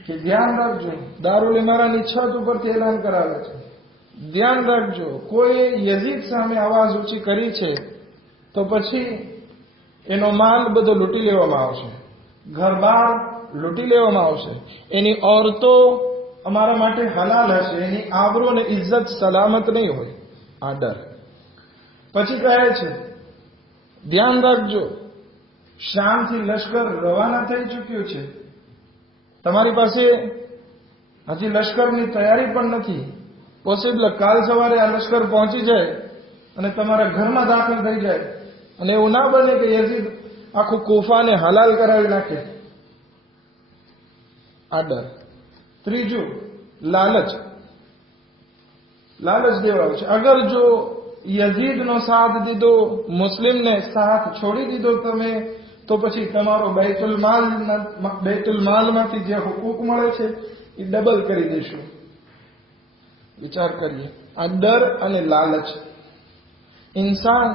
કે ધ્યાન રાખજો, દારૂ મારાની છત ઉપરથી એલાન કરાવે છે, ધ્યાન રાખજો, કોઈ યઝીદ સામે આવાજ ઊંચી કરી છે તો પછી એનો માલ બધો લૂંટી લેવામાં આવશે, ઘર-બાર લૂંટી લેવામાં આવશે, એની ઓરતો અમારા માટે હલાલ હશે, એની આબરૂ અને ઇજ્જત સલામત નહીં હોય. આ ડર. પછી કહે છે ધ્યાન રાખજો, શામથી લશ્કર રવાના થઈ ચૂક્યું છે, તમારી પાસે હજી લશ્કરની તૈયારી પણ નથી. પોસિબલ કાલ સવારે આ લશ્કર પહોંચી જાય અને તમારા ઘરમાં દાખલ થઈ જાય, અને એવું ના બને કે યઝીદ આખું કૂફાને હલાલ કરાવી નાખે. આ ડર. ત્રીજું લાલચ. લાલચ દેવાય છે. અગર જો યઝીદનો સાથ દીધો, મુસ્લિમને સાથ છોડી દીધો તમે, તો પછી તમારો બૈતુલ માલમાંથી જે હુકૂક મળે છે એ ડબલ કરી દેશું. વિચાર કરીએ, આ ડર અને લાલચ. ઇન્સાન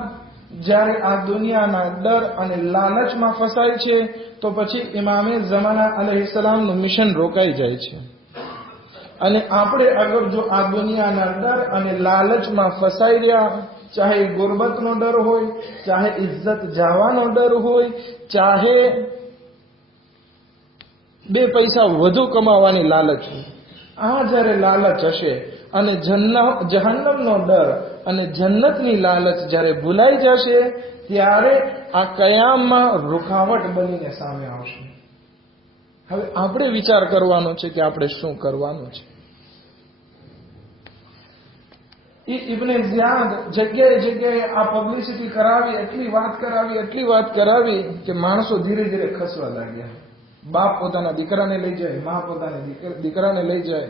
જ્યારે આ દુનિયાના ડર અને લાલચમાં ફસાય છે તો પછી ઇમામે ઝમાના અલૈહિસ્સલામનું મિશન રોકાઈ જાય છે. અને આપણે અગર જો આ દુનિયાના ડર અને લાલચમાં ફસાઈ રહ્યા, ચાહે ગુરબતનો ડર હોય, ચાહે ઇજ્જત જવાનો ડર હોય, ચાહે 2 પૈસા વધુ કમાવાની લાલચ હોય, આ જ્યારે લાલચ હશે અને જહન્નમનો ડર અને જન્નતની લાલચ જ્યારે ભૂલાઈ જશે, ત્યારે આ કયામમાં રૂકાવટ બનીને સામે આવશે. હવે આપણે વિચાર કરવાનો છે કે આપણે શું કરવાનું છે. ઇબ્ને ઝિયાદ જગ્યાએ આ પબ્લિસિટી કરાવી, એટલી વાત કરાવી કે માણસો ધીરે ધીરે ખસવા લાગ્યા. બાપ પોતાના દીકરાને લઈ જાય, મા પોતાના દીકરાને લઈ જાય,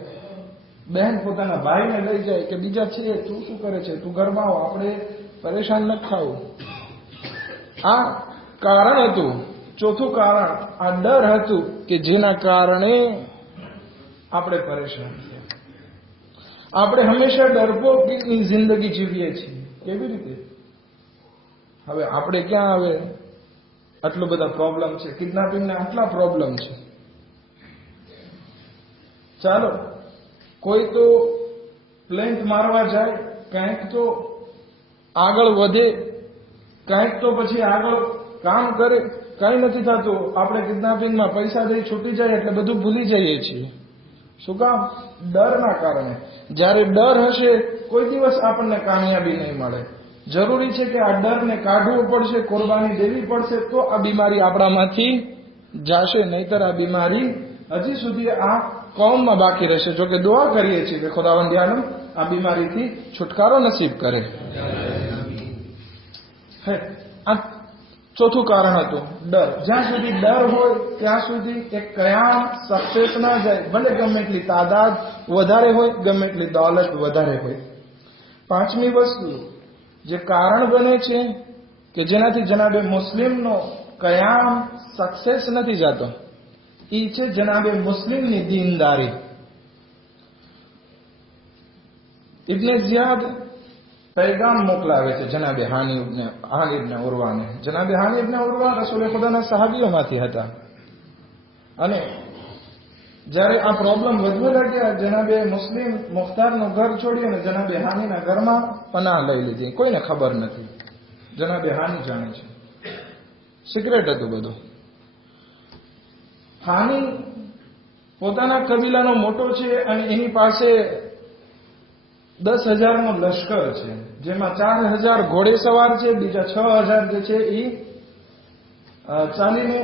બહેન પોતાના ભાઈને લઈ જાય કે બીજા છે, તું શું કરે છે, તું ઘરમાં આવ, આપણે પરેશાન ન થાવું. આ કારણ હતું. ચોથું કારણ આ ડર હતું કે જેના કારણે આપણે પરેશાન થયા. આપણે હંમેશા ડરપોકની જિંદગી જીવીએ છીએ. કેવી રીતે? હવે આપણે ક્યાં આવે આટલો બધા પ્રોબ્લેમ છે, કિડનેપિંગના આટલા પ્રોબ્લેમ છે. ચાલો, કોઈ તો પ્લેન્ટ મારવા જાય, કંઈક તો આગળ વધે, કંઈક તો પછી આગળ કામ કરે, કંઈ નથી થતું. આપણે કિડનેપિંગમાં પૈસા દઈ છૂટી જાય એટલે બધું ભૂલી જઈએ છીએ. શું કામ? ડરના કારણે. જ્યારે ડર હશે કોઈ દિવસ આપણને કામયાબી નહીં મળે. જરૂરી છે કે આ ડરને કાઢવો પડશે, કુરબાની દેવી પડશે, તો આ બીમારી આપણામાંથી જાશે. નહીતર આ બીમારી હજી સુધી આ કૌમમાં બાકી રહેશે. જો કે દુઆ કરીએ છીએ કે ખુદાવંદ આલમ આ બીમારીથી છુટકારો નસીબ કરે. આ ચોથું કારણ હતું ડર. જ્યાં સુધી ડર હોય ત્યાં સુધી એક કયામ સક્સેસ ના જાય, ભલે ગમે એટલી તાદાદ વધારે હોય, ગમે એટલી દોલત વધારે હોય. પાંચમી વસ્તુ જે કારણ બને છે કે જેનાથી જનાબે મુસ્લિમનો કયામ સક્સેસ નથી જતો, એ છે જનાબે મુસ્લિમની દીનદારી. ઇબ્ને ઝિયાદ પૈગામ મોકલાવે છે જનાબે હાની ઇબ્ને ઉરવાને. જનાબે હાની ઇબ્ને ઉરવા રસૂલ ખુદાના સહાબીઓમાંથી હતા. અને જ્યારે આ પ્રોબ્લેમ વધવા લાગ્યા, જનાબે મુસ્લિમ મુખ્તારનું ઘર છોડી અને જનાબે હાનીના ઘરમાં પનાહ લઈ લીધી. કોઈને ખબર નથી, જનાબે હાની જાણે છે. સિક્રેટ હતું બધું. હાની પોતાના કબીલાનો મોટો છે અને એની પાસે 10,000નો લશ્કર છે, જેમાં 4,000 ઘોડેસવાર છે, બીજા 6,000 જે છે એ ચાલીને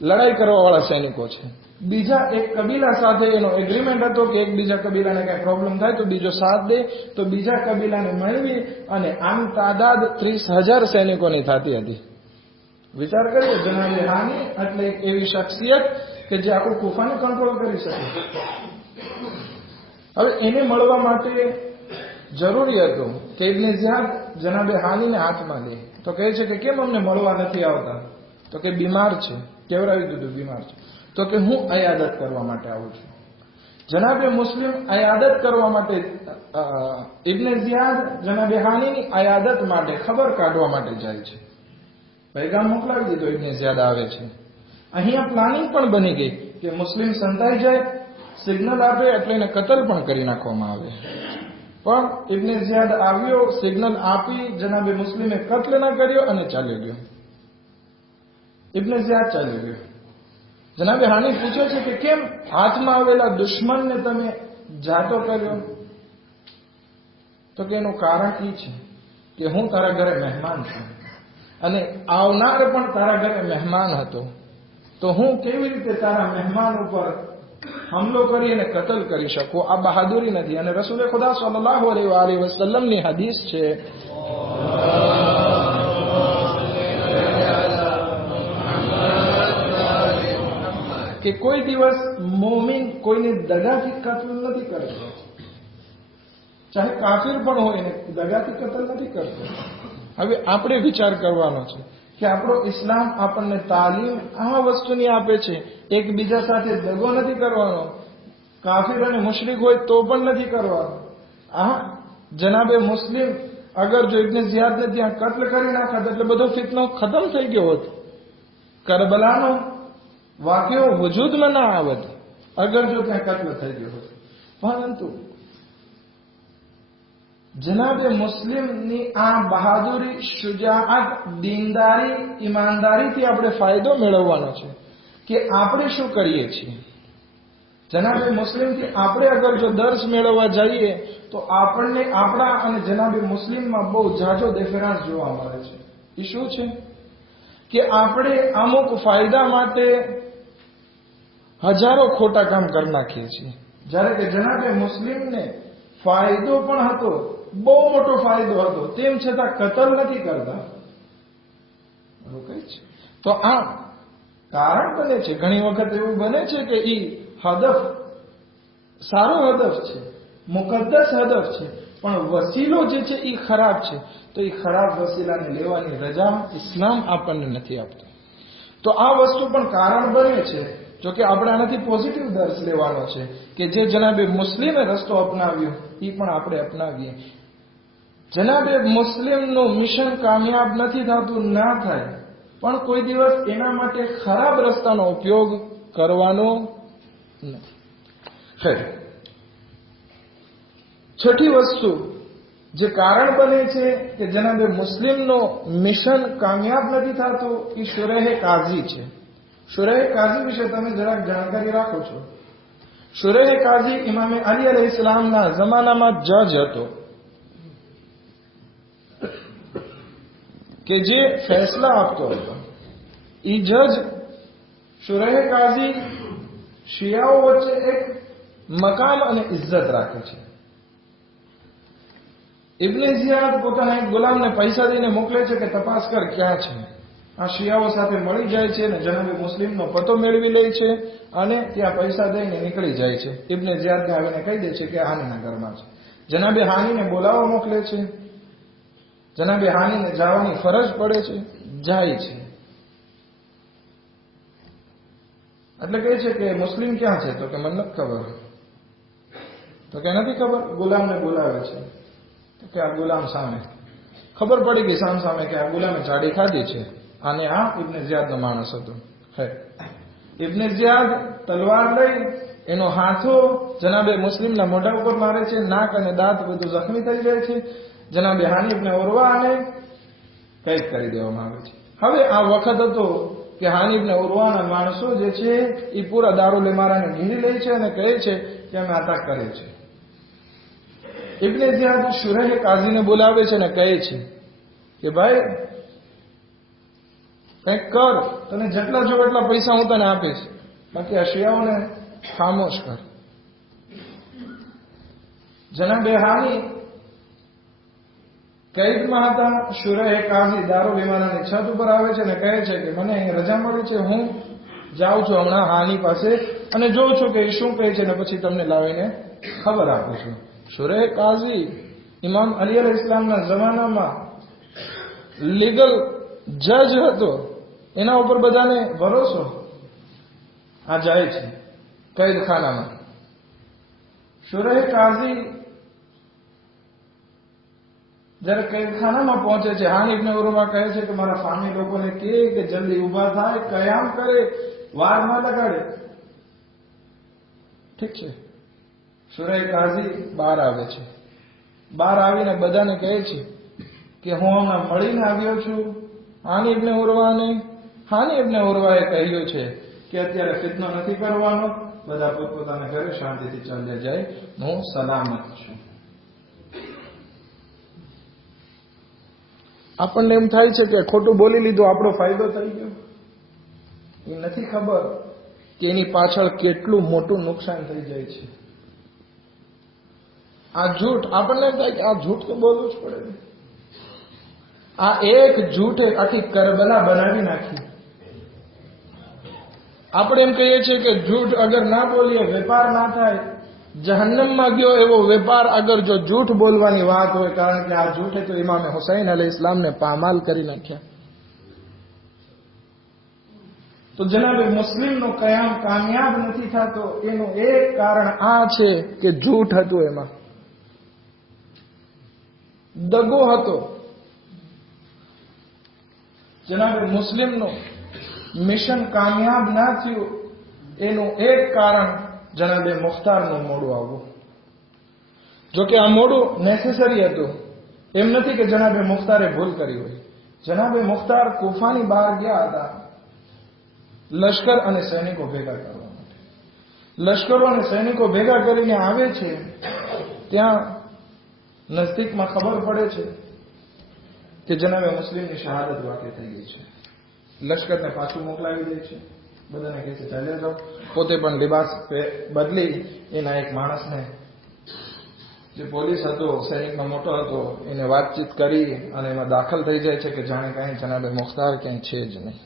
લડાઈ કરવા વાળા સૈનિકો છે. બીજા એક કબીલા સાથે એનો એગ્રીમેન્ટ હતો કે એક બીજા કબીલાને કઈ પ્રોબ્લેમ થાય તો બીજો સાથ દે, તો બીજા કબીલાને મળવી અને આમ તાદાદ 30,000 સૈનિકોની થતી હતી. વિચાર કરીએ, જનાબે હાની એટલે એક એવી શખ્સિયત કે જે આખું કુફાને કંટ્રોલ કરી શકે. હવે એને મળવા માટે જરૂરી હતું કે ઇબ્ને ઝિયાદ જનાબે હાનીને હાથમાં લે. તો કહે છે કે કેમ અમને મળવા નથી આવતા? તો કે બીમાર છે. કેવડાવી દીધું બીમાર છે. તો કે હું અયાદત કરવા માટે આવું છું. જનાબે મુસ્લિમ અયાદત કરવા માટે, ઇબ્ને ઝિયાદ જનાબે હાનીની અયાદત માટે ખબર કાઢવા માટે જાય છે. પૈગામ મોકલાવી દીધો, ઇબ્ને ઝિયાદ આવે છે. અહીંયા પ્લાનિંગ પણ બની ગઈ કે મુસ્લિમ સંતાઈ જાય, સિગ્નલ આપે એટલે એને કતલ પણ કરી નાખવામાં આવે. પણ ઇબ્ને ઝિયાદ આવ્યો, સિગ્નલ આપી, જનાબે મુસ્લિમે કત્લ ન કર્યો અને ચાલ્યો ગયો. ઇબ્ને ઝિયાદ ચાલ્યો ગયો. જનાબે હાની પૂછે છે કે કેમ હાથમાં આવેલા દુશ્મનને તમે જાતો કર્યો? તો કે એનું કારણ એ છે કે હું તારા ઘરે મહેમાન છું અને આવનાર પણ તારા ઘરે મહેમાન હતો, તો હું કેવી રીતે તારા મહેમાન ઉપર હમલો કરી અને કતલ કરી શકું? આ બહાદુરી નથી. અને રસૂલે ખુદા સલ્લલ્લાહુ અલૈહિ વસલ્લમની હદીસ છે કે કોઈ દિવસ મોમિન કોઈને દગાથી કતલ નથી કરતો, ચાહે કાફિર પણ હોય ને દગાથી કતલ નથી કરતો. હવે આપણે વિચાર કરવાનો છે કે આપણો ઇસ્લામ આપણને તાલીમ આ વસ્તુની આપે છે. એકબીજા સાથે દગો નથી કરવાનો, કાફિર અને મુશરિક હોય તો પણ નથી કરવાનો. જનાબે મુસ્લિમ અગર જો ઇબ્ન ઝિયાદને ત્યાં કત્લ કરી નાખત એટલે બધો ફિતનો ખતમ થઈ ગયો હોત. કરબલાનો વાક્યો વજૂદમાં ના આવત અગર જો ત્યાં કત્લ થઈ ગયો હોત. પરંતુ જનાબે મુસ્લિમની આ બહાદુરી, શુજાઅત, દીનદારી, ઈમાનદારીથી આપણે ફાયદો મેળવવાનો છે કે આપણે શું કરીએ છીએ. જનાબે મુસ્લિમથી આપણે અગર જો દર્શ મેળવવા જઈએ તો આપણને આપણા અને જનાબે મુસ્લિમમાં બહુ ઝાઝો ડિફરન્સ જોવા મળે છે. એ શું છે કે આપણે અમુક ફાયદા માટે હજારો ખોટા કામ કરી નાખીએ છીએ, જ્યારે કે જનાબે મુસ્લિમને ફાયદો પણ હતો, બહુ મોટો ફાયદો હતો, તેમ છતાં કતલ નથી કરતા. તો આ કારણ બને છે. ઘણી વખત એવું બને છે કે એ હદફ સારો હદફ છે, મુકદ્દસ હદફ છે, પણ વસીલો જે છે એ ખરાબ છે. તો એ ખરાબ વસીલાને લેવાની રજા ઇસ્લામ આપણને નથી આપતો. તો આ વસ્તુ પણ કારણ બને છે. જો કે આપણે આનાથી પોઝિટિવ દર્શ લેવાનો છે કે જે જનાબે મુસ્લિમે રસ્તો અપનાવ્યો એ પણ આપણે અપનાવીએ. જનાબે મુસ્લિમનું મિશન કામયાબ નથી થતું, ના થાય, પણ કોઈ દિવસ એના માટે ખરાબ રસ્તાનો ઉપયોગ કરવાનો નથી. છઠ્ઠી વસ્તુ જે કારણ બને છે કે જનાબે મુસ્લિમનો મિશન કામયાબ નથી થતું એ શુરેહ કાઝી છે. શુરેહ કાઝી વિશે તમે જરાક જાણકારી રાખો છો. શુરેહ કાઝી ઇમામે અલી અલૈહિસ્સલામના જમાનામાં જજ હતો કે જે ફેસલા આપતો હતો. એ જજ શુરેહ કાઝી શિયાઓ વચ્ચે એક મકામ અને ઇજ્જત રાખે છે. ઇબ્ન ઝિયાદ પોતાના એક ગુલામને પૈસા દઈને મોકલે છે કે તપાસ કર ક્યાં છે. આ શિયાઓ સાથે મળી જાય છે અને જનાબે મુસ્લિમનો પતો મેળવી લે છે અને ત્યાં પૈસા દઈને નીકળી જાય છે. ઇબ્ન ઝિયાદને આવીને કહી દે છે કે હાનીના ઘરમાં છે. જનાબે હાનીને બોલાવવા મોકલે છે. જનાબે હાનીને જવાની ફરજ પડે છે, જાય છે. એટલે કહે છે કે મુસ્લિમ ક્યાં છે? તો કે મને નથી ખબર. તો કે નથી ખબર. ગુલામને બોલાવે છે તો કે આ ગુલામ સામે. ખબર પડી ગઈ સામે કે આ ગુલામે ચાડી ખાધી છે અને આ ઇબ્ન ઝિયાદનો માણસ હતો. ઇબ્ન ઝિયાદ તલવાર લઈ એનો હાથો જનાબે મુસ્લિમના મોઢા ઉપર મારે છે. નાક અને દાંત બધું જખમી થઈ જાય છે. જનાબે હાની ઇબ્ન ઉરવા અને કેદ કરી દેવામાં આવે છે. હવે આ વખત હતો કે હાની ઇબ્ન ઉરવાના માણસો જે છે એ પૂરા દારૂલ ઇમારાને ઘેરી લે છે અને કહે છે કે અમે અટક કરે છે. ઇબ્ન ઝિયાદ શુરેહ કાઝીને બોલાવે છે અને કહે છે કે ભાઈ કંઈક કર, તને જેટલા જો એટલા પૈસા હું તને આપીશ, બાકી આ શિયાઓને ખામોશ કર. જનાબે હાની કેદમાં હતા. શુરેહ કાઝી દારૂલ ઇમારાની છત ઉપર આવે છે અને કહે છે કે મને અહીં રજા મળી છે, હું જાઉં છું હમણાં હાની પાસે અને જોઉં છું કે એ શું કહે છે અને પછી તમને લાવીને ખબર આપું છું. શુરેહ કાઝી ઇમામ અલી અલૈહિસ્સલામના જમાનામાં લીગલ જજ હતો. એના ઉપર બધાને ભરોસો. આ જાય છે કેદખાનામાં. શુરેહ કાઝી જ્યારે કેદખાનામાં પહોંચે છે, હાન ઇબ્ન ઉરવા કહે છે કે મારા ફામી લોકોને કે જલ્દી ઊભા થાય, કયામ કરે, વાર ના લગાડે. ઠીક છે. શુરેહ કાઝી બહાર આવે છે. બહાર આવીને બધાને કહે છે કે હું હમણાં મળીને આવ્યો છું હાની ઇબ્ન ઉરવાને. હાની ઇબ્ન ઉરવાએ કહ્યું છે કે અત્યારે ફિતનો નથી કરવાનો, બધા પોતપોતાના ઘરે શાંતિથી ચાલ્યા જાય, હું સલામત છું. આપણને એમ થાય છે કે ખોટું બોલી લીધું, આપણો ફાયદો થઈ ગયો. એ નથી ખબર કે એની પાછળ કેટલું મોટું નુકસાન થઈ જાય છે. આ જૂઠ આપણને એમ થાય કે આ જૂઠ તો બોલવું જ પડે. આ એક જૂઠે આખી કરબલા બનાવી નાખી. આપણે એમ કહીએ છીએ કે જૂઠ અગર ના બોલીએ વેપાર ના થાય. જહન્નમમાં ગયો એવો વેપાર અગર જો જૂઠ બોલવાની વાત હોય, કારણ કે આ જૂઠે તો ઇમામે હુસૈન અલૈહિસ્સલામને પામાલ કરી નાખ્યા. તો જનાબે મુસ્લિમનો કયામ કામયાબ નથી થતો એનું એક કારણ આ છે કે જૂઠ હતું, એમાં દગો હતો. જનાબે મુસ્લિમનું મિશન કામયાબ ના થયું એનું એક કારણ જનાબે મુખ્તારનું મોડું આવવું. જોકે આ મોડું નેસેસરી હતું, એમ નથી કે જનાબે મુખ્તારે ભૂલ કરી હોય. જનાબે મુખ્તાર કુફાની બહાર ગયા હતા લશ્કર અને સૈનિકો ભેગા કરવા માટે. લશ્કરો અને સૈનિકો ભેગા કરીને આવે છે, ત્યાં નજદીકમાં ખબર પડે છે કે જનાબે મુસ્લિમની શહાદત વાકે થઈ ગઈ છે. લશ્કરને પાછું મોકલાવી દે છે, બધાને કહે છે ચાલ્યા જાઓ. પોતે પણ લિબાસ બદલી એના એક માણસને, જે પોલીસ હતો, સૈનિકનો મોટો હતો, એને વાતચીત કરી અને એમાં દાખલ થઈ જાય છે કે જાણે કાંઈ જનાબે મુખ્તાર ક્યાંય છે જ નહીં.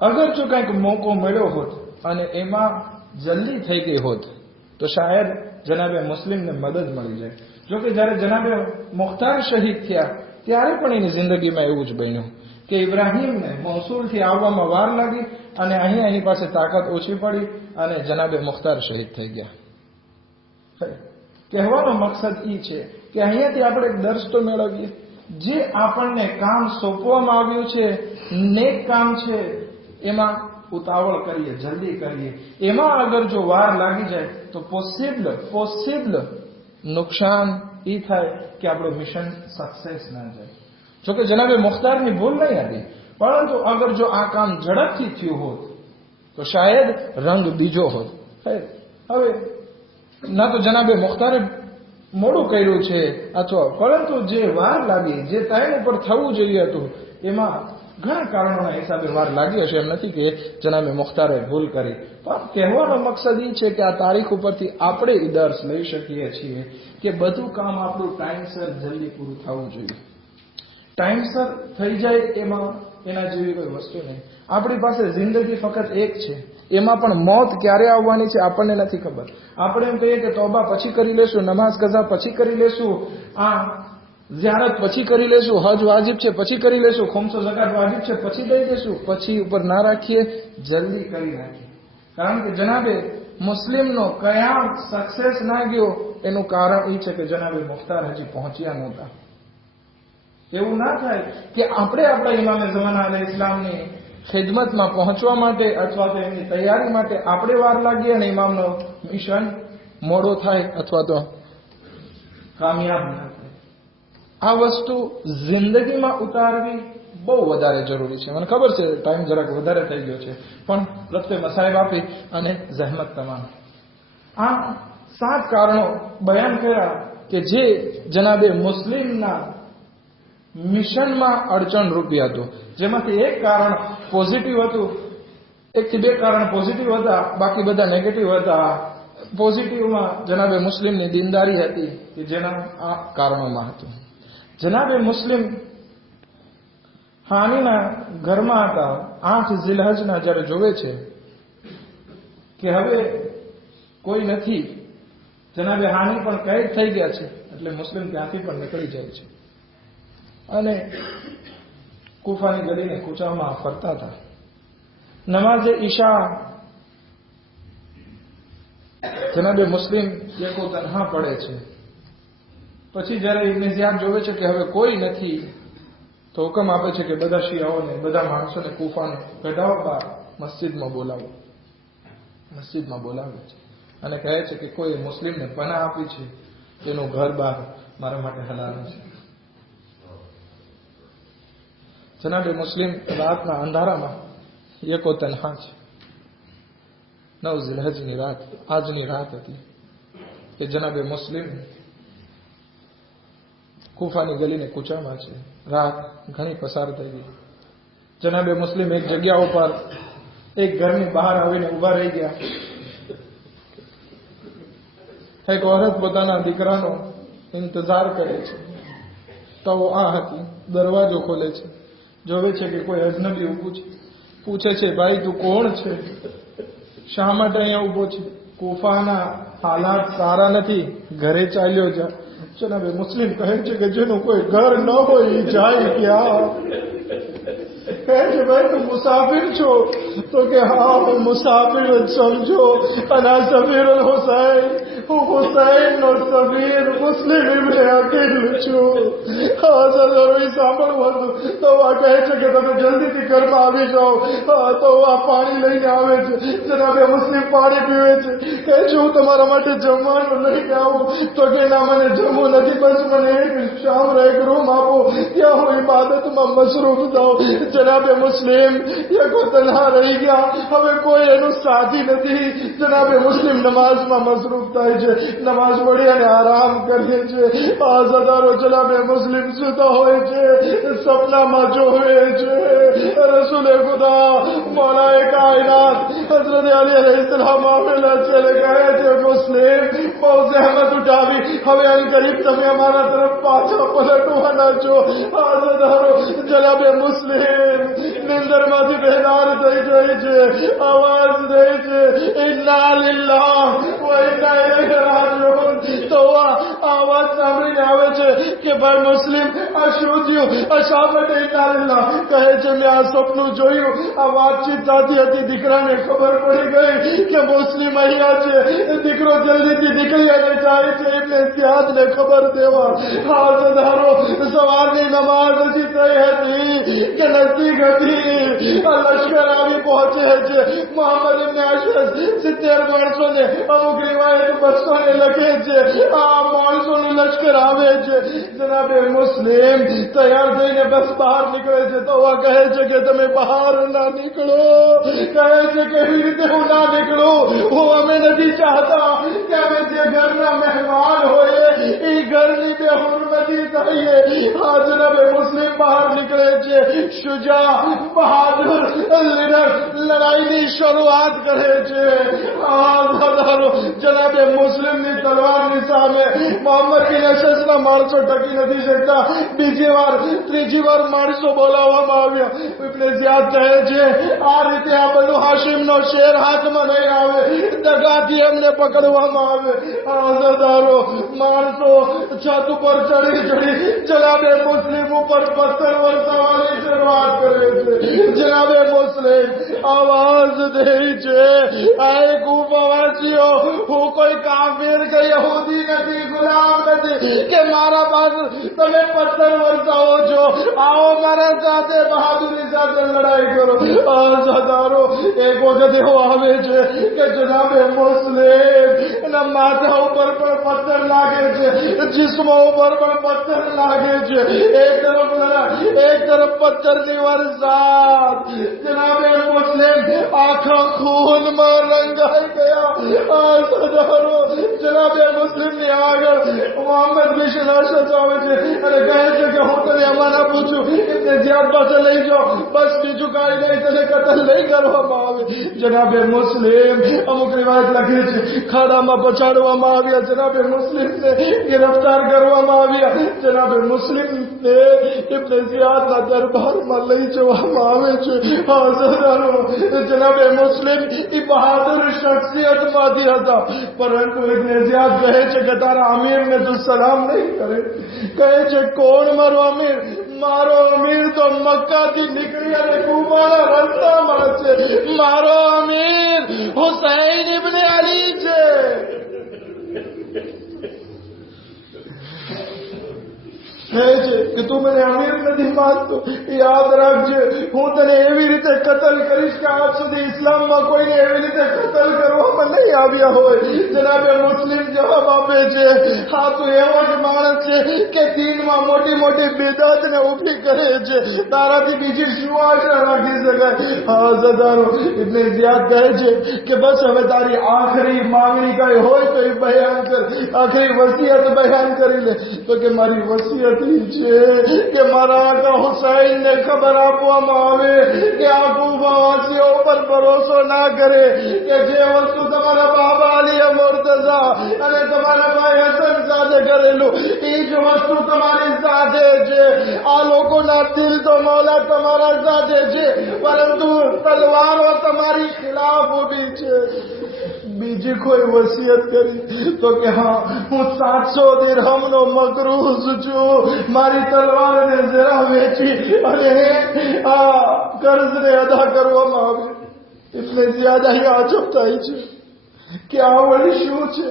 અગર જો કંઈક મોકો મળ્યો હોત અને એમાં જલ્દી થઈ ગઈ હોત તો શાયદ જનાબે મુસ્લિમને મદદ મળી જાય. જોકે જ્યારે જનાબે મુખ્તાર શહીદ થયા ત્યારે પણ એની જિંદગીમાં એવું જ બન્યું કે ઇબ્રાહીમને મોસૂલથી આવવામાં વાર લાગી અને અહીંયા એની પાસે તાકાત ઓછી પડી અને જનાબે મુખ્તાર શહીદ થઈ ગયા. કહેવાનો મકસદ એ છે કે અહીંયાથી આપણે એક દર્શ તો મેળવીએ, જે આપણને કામ સોંપવામાં આવ્યું છે, નેક કામ છે, એમાં ઉતાવળ કરીએ, જલ્દી કરીએ. એમાં અગર જો વાર લાગી જાય તો પોસિબલ નુકસાન એ થાય કે આપણું મિશન સક્સેસ ના જાય. જોકે જનાબે મુખ્તારની ભૂલ નહીં હતી, પરંતુ અગર જો આ કામ ઝડપથી થયું હોત તો શાયદ રંગ બીજો હોત. હવે ના તો જનાબે મુખ્તારે મોડું કર્યું છે અથવા પરંતુ જે વાર લાગી, જે ટાઈમ ઉપર થવું જોઈએ હતું, એમાં ઘણા કારણોના હિસાબે વાર લાગી હશે. એમ નથી કે જનાબે મુખ્તારે ભૂલ કરી, પણ કહેવાનો મકસદ એ છે કે આ તારીખ ઉપરથી આપણે દર્શ લઈ શકીએ છીએ કે બધું કામ આપણું ટાઈમસર જલ્દી પૂરું થવું જોઈએ. ટાઈમસર થઈ જાય એમાં એના જેવી કોઈ વસ્તુ નહીં. આપણી પાસે જિંદગી ફક્ત એક છે, એમાં પણ મોત ક્યારે આવવાની છે આપણને નથી ખબર. આપણે એમ કહીએ કે તોબા પછી કરી લેશું, નમાઝ કઝા પછી કરી લેશું, આ ઝિયારત પછી કરી લેશું, હજ વાજિબ છે પછી કરી લેશું, ખુમસો ઝકાત વાજિબ છે પછી દઈ દેશું, પછી ઉપર ના રાખીએ, જલ્દી કરી નાખીએ. કારણ કે જનાબે મુસ્લિમનો કયામ સક્સેસ ના ગયો એનું કારણ એ છે કે જનાબે મુખ્તાર હજી પહોંચ્યા નહોતા. એવું ના થાય કે આપણે આપણા ઇમામે ઝમાના અલૈહિ ઇસ્લામની ખિદમતમાં પહોંચવા માટે અથવા તો એમની તૈયારી માટે આપણે વાર લાગીએ અને ઇમામનો મિશન મોડો થાય અથવા તો કામયાબ ના થાય. આ વસ્તુ જિંદગીમાં ઉતારવી બહુ વધારે જરૂરી છે. મને ખબર છે ટાઈમ જરાક વધારે થઈ ગયો છે, પણ પ્રત્યે મસાહેબ આપી અને જહેમત તમામ. આ 7 કારણો બયાન કર્યા કે જે જનાબે મુસ્લિમના મિશનમાં અડચણ રૂપી હતું, જેમાંથી એક કારણ પોઝિટિવ હતું, 1 થી 2 કારણ પોઝિટિવ હતા, બાકી બધા નેગેટિવ હતા. પોઝિટિવમાં જનાબે મુસ્લિમની દીનદારી હતી કે જેના આ કારણોમાં હતું. જનાબે મુસ્લિમ હાનીના ઘરમાં હતા. 8 ઝિલહજના જ્યારે જોવે છે કે હવે કોઈ નથી, જનાબે હાની પણ કેદ થઈ ગયા છે, એટલે મુસ્લિમ ત્યાંથી પણ નીકળી જાય છે અને કુફાની ગલીને કૂચામાં ફરતા હતા. નમાઝે ઈશા જનાબે મુસ્લિમ એકો તન્હા પડે છે. પછી જ્યારે ઇબ્ન ઝિયાદ જોવે છે કે હવે કોઈ નથી તો હુકમ આપે છે કે બધા શિયાઓને, બધા માણસોને કુફાને કઢાવો, બહાર મસ્જિદમાં બોલાવો. મસ્જિદમાં બોલાવે છે અને કહે છે કે કોઈ મુસ્લિમને પનાહ આપી છે, તેનું ઘર બહાર મારા માટે હલાલ છે. જનાબે મુસ્લિમ રાતના અંધારામાં એકો તન્હા છે. 9 ઝિલહજની રાત, આજની રાત હતી કે જનાબે મુસ્લિમ કુફાની ગલીને કૂચામાં છે. રાત ઘણી પસાર થઈ ગઈ. જનાબે મુસ્લિમ એક જગ્યા ઉપર એક ઘરની બહાર આવીને ઊભા રહી ગયા. એક औरत પોતાના દીકરાનો ઇંતજાર કરે છે. તો આ હતી, દરવાજો ખોલે છે, જોવે છે કે કોઈ અજનબી ઊભું છે. પૂછે છે, ભાઈ તું કોણ છે? શા માટે અહીંયા ઊભો છે? કુફાના હાલાત સારા નથી, ઘરે ચાલ્યો જા. જનાબે મુસ્લિમ કહે છે કે જેનું કોઈ ઘર ન હોય એ જાય ક્યાં? કહે કહે છે ભાઈ તું મુસાફિર છો? તો કે હા હું મુસાફિર જ સમજો. અના સફીર હુસૈન, હું હુસૈન નો સફીર મુસ્લિમ ઇબ્ન અકીલ છું. જરૂરી સાંભળવું હતું. તો આ કહે છે કે તમે જલ્દીથી ઘરમાં આવી જાઓ. તો આ પાણી લઈને આવે છે. જનાબે મુસ્લિમ પાણી પીવે છે. કહે છે હું તમારા માટે જમવાનું લઈને આવું. તો કે ના મને જમવું નથી, બસ મને એક શામ એક રૂમ આપો, ત્યાં હું ઇબાદતમાં મસરૂફ થાઉં. જનાબે મુસ્લિમ યકો તન્હા રહી ગયા. હવે કોઈ એનું સાથી નથી. જનાબે મુસ્લિમ નમાઝમાં મસરૂફ થાય છે. નમાઝ પડી અને આરામ કરે છે. આઝાદારો જનાબે મુસ્લિમ સુતા હોય છે. સપનામાં જોવે છે રસૂલ ખુદા મૌલાએ કાયનાત હઝરત અલી અલૈહિસ્સલામ આવેલા છે. કહે છે મુસ્લિમ બહુ જહેમત ઉઠાવી, હવે અન કરીબ તમે અમારા તરફ પાછા પલટવાના છો. આઝાદારો જનાબે મુસ્લિમ નિંદરમાંથી બેદાર થઈ જાય છે. આવાજ દે છે ઇન્ના લિલ્લાહ વ ઇન્ના ઇલૈહિ રાજીઉન. તો આવાજ સાંભળીને આવે છે કે ભાઈ મુસ્લિમ આ શું થયું? શા માટે ઇન્ના લિલ્લાહ? કહે છે મેં આ સપનું જોયું. આ વાતચીત થતી હતી, દીકરાને ખબર પડી ગઈ કે મુસ્લિમ અહીંયા છે. દીકરો જલ્દીથી નીકળી અને જાય છે એટલે ત્યાંને ખબર દેવા. હાજદારો સવારની નમાઝ હજી થઈ હતી કે નજદીક હતી. લશ્કર આવી પહોંચે છે. મોહમ્મદ ઇબ્ન અશરફ 70 માણસોને, અમુક રિવાયત 200 ને લખે છે. આ માણસોનું લશ્કર આવે છે. જનાબે મુસ્લિમ તૈયાર થઈને બસ બહાર નીકળે છે. તો કહે છે કે તમે બહાર ના નીકળો. કહે છે કેવી રીતે હું ના નીકળું? હું અમે નથી ચાહતા કે અમે જે ઘરના મહેમાન હોય એ ઘરની બે હુરમતી થઈએ. હા જનાબે મુસ્લિમ બહાર નીકળે છે. શુજા બહાદુર લડાઈની શરૂઆત કરે છે. જનાબે મુસ્લિમની તલવારની સામે મોહમ્મદ બિન અશરફના માણસો ટકી નથી શકતા. બીજી વાર ત્રીજી વાર માણસો બોલાવવામાં આવ્યા. ઇબ્ને ઝિયાદ કહે છે આ રીતે આ બનુ હાશિમનો શેર હાથમાં નહીં આવે, દગાથી એમને પકડવામાં આવે. આઝાદારો માણસો છત ઉપર ચડી જનાબે મુસ્લિમ ઉપર પથ્થર વરસાવવાની શરૂઆત કરે છે. જનાબે મુસ્લિમ આવાજ દે છે આય કુફાવાસીઓ, હું કોઈ કાફિર કે યહૂદી નથી, ગુલામ નથી કે મારા પાસે તમે પથ્થર વરસાવો છો. આવો મારા સાથે બહાદુરી સાથે લડાઈ કરો. આઝાદારો એક વખત એવો આવે છે કે જનાબે મુસ્લિમ એના માથા ઉપર પણ પથ્થર લાગે છે, જિસ્મો ઉપર પણ પથ્થર લાગે છે. એક તરફ પથ્થરની વરસાદ. જનાબે મુસ્લિમ આખા ખૂનમાં રંગાઈ ગયા. આઝાદારો જનાબે મુસ્લિમની આગળ મોહમ્મદ બિન અશરફ આવે છે અને કહે છે કે હું તને અમાના પૂછું, ઇબ્ને ઝિયાદ પાસે લઈ જાઓ, બસ બીજું કાંઈ નહીં, તને કતલ નહીં કરવામાં આવે. જનાબે મુસ્લિમ અમુક રિવાયત લખે છે ખાડામાં પછાડવામાં આવ્યા. જનાબે મુસ્લિમને ગિરફ્તાર કરવામાં આવ્યા. જનાબે મુસ્લિમને ઇબ્ને ઝિયાદના દરબારમાં લઈ જવામાં આવે છે. હાજરાનો જનાબે મુસ્લિમ એ બહાદુર શખ્સિયતમાંથી હતા, પરંતુ ઇબ્ને ઝિયાદ કહે છે કે તારા અમીરને તું સલામ નહીં કરે. કહે છે કોણ મારો અમીર? મારો અમીર તો મક્કાથી નીકળી અને કુફાના રસ્તામાં છે. મારો અમીર હુસૈન ઇબ્ન અલી છે. કહે છે કે તું મને અમીર નથી માનતો, યાદ રાખજે હું તને એવી રીતે કતલ કરીશ કે આજ સુધી ઇસ્લામમાં કોઈને એવી રીતે કતલ કરવામાં નહીં આવ્યા હોય. જનાબે મુસ્લિમ જવાબ આપે છે હા તું એવો જ માણસ છે કે દીનમાં મોટી મોટી બેદાતને ઊભી કરે છે, તારાથી બીજી શું આશા રાખી શકાય. હાજદારો ઇબ્ને ઝિયાદ કહે છે કે બસ હવે તારી આખરી માંગણી કઈ હોય તો એ બયાન કર, આખરી વસિયત બયાન કરી લે. તો કે મારી વસિયત છે કે મારા આકા હુસૈનને ખબર આપવામાં આવે કે આ કુફાવાસીઓ પર ભરોસો ના કરે, કે જે વસ્તુ તમારા બાબા અલી મુર્તઝા અને તમારા ભાઈ હસન સાથે કરેલું એ જ વસ્તુ તમારી સાથે છે. આ લોકોના દિલ તો મૌલા તમારા સાથે છે, પરંતુ તલવારો તમારી ખિલાફ ઊભી છે. બીજી કોઈ વસિયત કરી? તો કે હા, હું 700 દિરહમનો મકરૂઝ છું. મારી તલવારને જરા વેચી અને આ કર્જને અદા કરવામાં આવે. એટલે જ્યાદા આજબ થાય છે કે આ વળી શું છે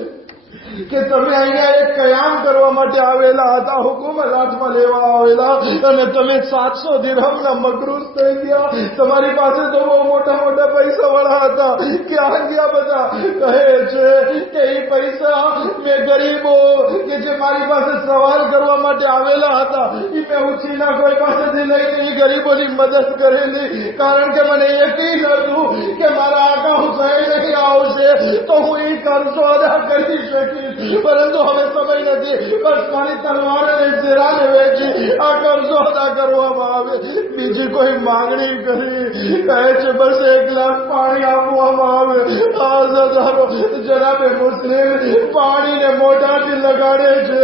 કે તમે અહીંયા એક કયામ કરવા માટે આવેલા હતા, હુકુમત હાથમાં લેવા આવેલા, અને તમે 700 દિરહમના મકરૂઝ થઈ ગયા. તમારી પાસે તો બહુ મોટા મોટા પૈસા વાળા હતા. ક્યાં ગયા બધા? કહે છે કે એ પૈસા મેં ગરીબો કે જે મારી પાસે સવાલ કરવા માટે આવેલા હતા એ મેં ઉછીના કોઈ પાસેથી લઈને એ ગરીબોની મદદ કરેલી. કારણ કે મને યકીન હતું કે મારા આકા હુસૈન નહીં આવશે તો હું એ કર્જો અદા કરી શકીશ. પરંતુ હવે સમય નથી. બસ મારી તલવારને ઝેરાને વેચી આ કર્જો અદા કરવામાં આવે. બીજી કોઈ માંગણી કરી? કહે છે બસ 1 ગ્લાસ પાણી આપવામાં આવે. જનાબે મુસ્લિમ પાણીને મોઢાથી લગાડે છે,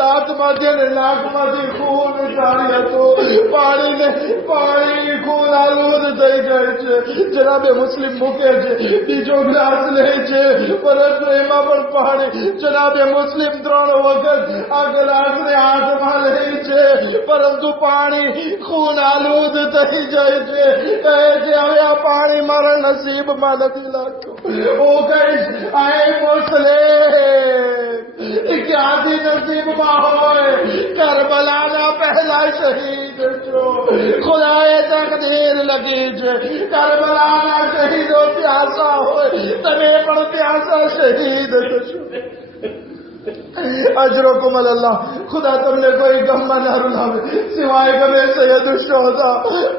દાંતમાંથી અને નાકમાંથી ખૂન ઉતારી હતું. પાણી ખૂન આલુદ થઈ જાય છે. જનાબે મુસ્લિમ મૂકે છે, બીજો ગ્લાસ લે છે, પરંતુ એમાં પણ પાણી. જનાબે મુસ્લિમ 3 વખત આ ગ્લાસને હાથમાં લે છે, પરંતુ પાણી ખૂન આલુદ થઈ જાય છે. કહે છે હવે આ પાણી મારા નસીબમાં નથી લાગતું. હું કહીશ આય મુસ્લિમ ક્યાંથી નસીબમાં હોય? કરબલાના પહેલા શહીદ છો. ખુદાએ તકદીર લખી છે કરબલાના શહીદો પ્યાસા હોય, તમે પણ પ્યાસા શહીદ થશો. અજરકુમ અલ્લાહ. ખુદા તમને કોઈ ગમમાં ના રૂલાવે સિવાય ગમે સૈયદ શોહદા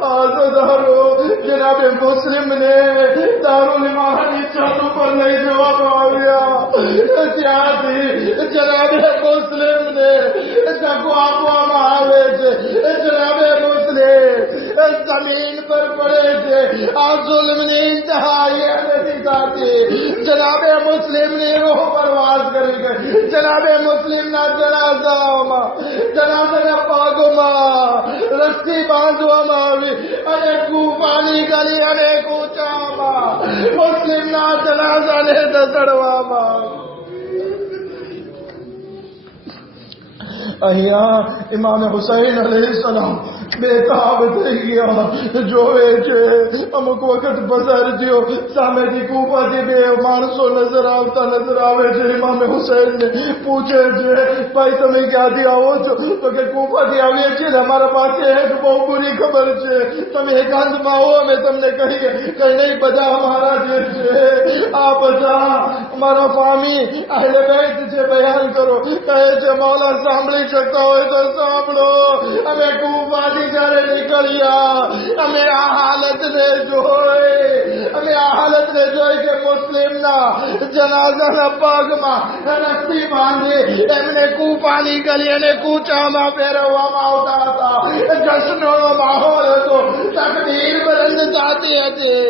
આઝાદારો જનાબે મુસ્લિમને દારુલ ઇમાની છત ઉપર લઈ જવામાં આવ્યા. ત્યાંથી જનાબે મુસ્લિમને ધક્કો આપવામાં આવે છે. જનાબે મુસ્લિમ જમીન પર પડે છે. આ જુલ્મની ઇંતહા નથી થતી. જનાબે મુસ્લિમની રૂહ પરવાસ કરી ગઈ. જનાબે મુસ્લિમના જનાઝામાં જનાઝાના પાગોમાં રસ્સી બાંધવામાં આવી અને કૂફાની ગલી અને કૂચામાં મુસ્લિમના જનાઝાને દસડવામાં આવી. અહીંયા ઇમામ હુસૈન અલૈહિસ્સલામ બેતાબ થઈ ગયા. જોવે છે અમુક વખત બજાર થયો, સામેથી કૂફાથી 2 માણસો નજર આવે છે. ઇમામ હુસૈનને પૂછે છે ભાઈ તમે ક્યાંથી આવો છો? તો કે કૂફાથી આવીએ છીએ ને, અમારા પાસે એક બહુ બુરી ખબર છે, તમે એકાંતમાં આવો અમે તમને કહીએ. કઈ નહીં, બધા અમારા જે છે આ બધા અમારા ફામી અહેલે બેત છે, બયાન કરો. કહે છે મૌલા સાંભળી શકતા હોય તો સાંભળો. અમે કૂફાથી જયારે નીકળ્યા અમે આ હાલતને જોઈ કે મુસ્લિમના જનાઝાના પગમાં રસ્સી બાંધી એમને કૂફાની ગલી અને કૂચામાં ફેરવવામાં આવતા હતા. જશ્નનો માહોલ હતો, તકદીર બુલંદ થતી હતી.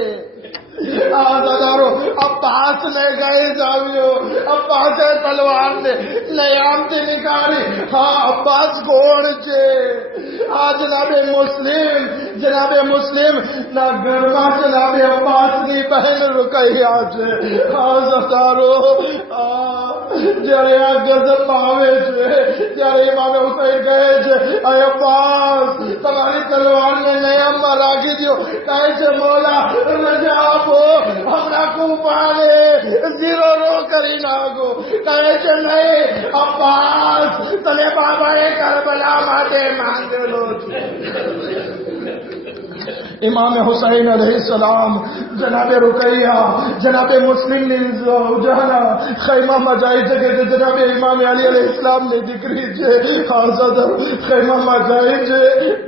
અબ્બાસ ને ગઈ જાવ્યો. અબ્બાસે તલવાર ને નયામથી નીકાળી. હા, અબ્બાસ કોણ છે? આ જનાબે મુસ્લિમ ના ઘરમાં જનાબે અબ્બાસ ની બહેન રૂકૈયા છે. હા સતારો, જયારે આ ગઝલમાં આવે છે ત્યારે ઇમામ હુસૈન કહે છે અય અબ્બાસ તમારી તલવારને નયામમાં રાખી દો. કહે છે મોલા રજા આપો, હમણાં કૂફાને 0 કરી નાખો. કહે છે નહીં અબ્બાસ, તને બાબાએ કરબલા માટે માંગેલો છે. ઇમામ હુસૈન અલૈહિસ્સલામ જનાબે રૂકૈયા જનાબે મુસ્લિમની ઉજાના ખૈમામાં જાય છે કે જનાબે ઇમામ અલી અલૈહિસ્સલામની દીકરી છે. ખૈમામાં જાય છે,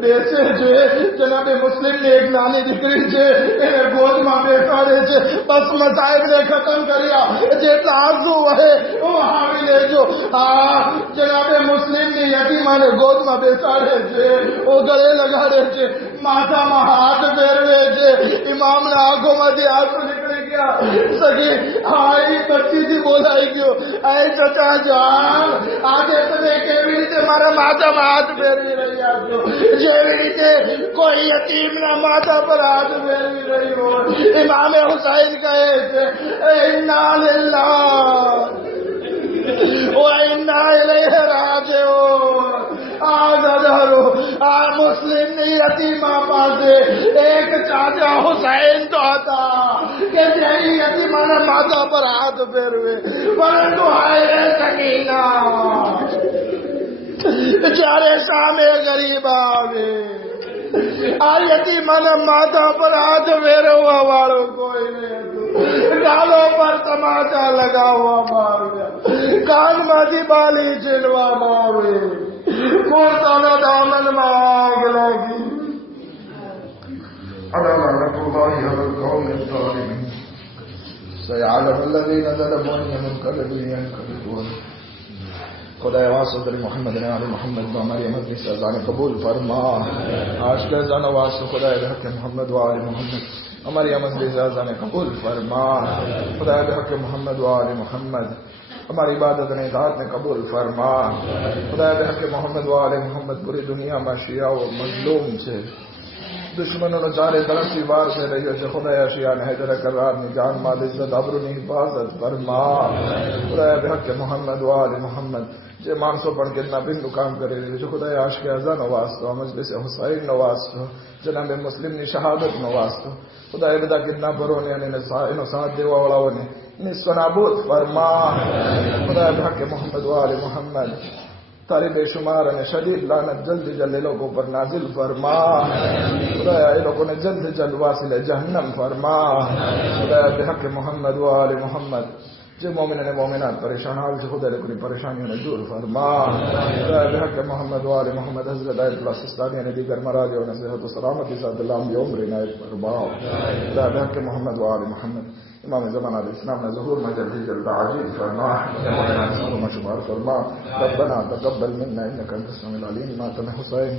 બેસે છે. જનાબે મુસ્લિમની એક નાની દીકરી છે, એને ગોદમાં બેસાડે છે. બસ મસાઈબને ખતમ કર્યા, જેટલા આંસુ વહે હું હાવી લેજો. હા, જનાબે મુસ્લિમની યતીમાને ગોદમાં બેસાડે છે, ઓ ગળે લગાડે છે, માથામાં હાથ ફેરવે છે. ઇમામના આંખોમાંથી આંસુ નીકળી ગયા. સગી હા એ બચ્ચીથી બોલાઈ ગયો. આય ચચા જાન, આજે તમે કેવી રીતે મારા માથામાં હાથ ફેરવી રહ્યા છો, જેવી રીતે કોઈ યતીમના માથા પર હાથ ફેરવી રહ્યો હોય. ઇમામે હુસૈન કહે છે, ઇન્ના લિલ્લાહ wa inna ilayhi raji'un. આ મુસ્લિમની યતીમા પાસે એક ચાચા હુસૈન તો હતા કે જેની યતીમાના માથા પર હાથ ફેરવે, પરંતુ હાય સકીના, જ્યારે સામે ગરીબ આવે આ યતીમાના માથા પર હાથ ફેરવવા વાળો કોઈ નહીં. ગાલો પર તમાચા લગાવવામાં આવ્યા, કાનમાંથી બાલી છીનવામાં આવે, કુર્તાના દામનમાં આગ લાગી. لعنة الله على القوم الظالمين سيعلم الذين ظلموا أي منقلب ينقلبون. خدای واسطے محمد نے علی محمد و ہماری مجلس اذان قبول فرما. آج کا اذان واسطے خدای بحق محمد و علی محمد ہماری مجلس اذان قبول فرما. خدای بحق محمد و علی محمد ہماری عبادت نے اطاعت نے قبول فرما. خدای بحق محمد و علی محمد پوری دنیا میں شیعہ و مظلوم سے دشمنوں نے چارے طرف سے وار سے رہی ہے. خدایا شیعہ نے حیدر کرار نے جان مال عزت ابرو نے حفاظت فرما. خدایا بحق محمد و آل محمد جے مانسو پڑھ کے نہ بندو کام کرے جو خدایا عاشق اذان واسطہ مجلس حسین نواسطہ جناب مسلم نے شہادت نواسطہ. خدایا بدا کتنا پرونے نے ساتھ دیوا والا نے اس کو نابود فرما. خدایا بحق محمد و آل محمد تاری بے شمار نے شدید لعنت جلد جلد لوگوں پر نازل فرما. خدایا ان لوگوں نے جلد جلد واصل جہنم فرما. خدایا بحق محمد و آل محمد جو مومن نے مومنات پریشان حال سے خدا نے پریشانیوں نے دور فرما. خدایا بحق محمد و آل محمد حضرت آیت اللہ سستانی نے دیگر مراجع و صحت و سلامت ذات اللہ عمر عنایت فرما. خدایا بحق محمد و آل محمد امام زمان علیہ السلام نے ظہور میں جلدی جلد عجیب فرما. مولانا شمار فرما. ربنا تقبل منا انك انت السميع العليم. ماتنا حسین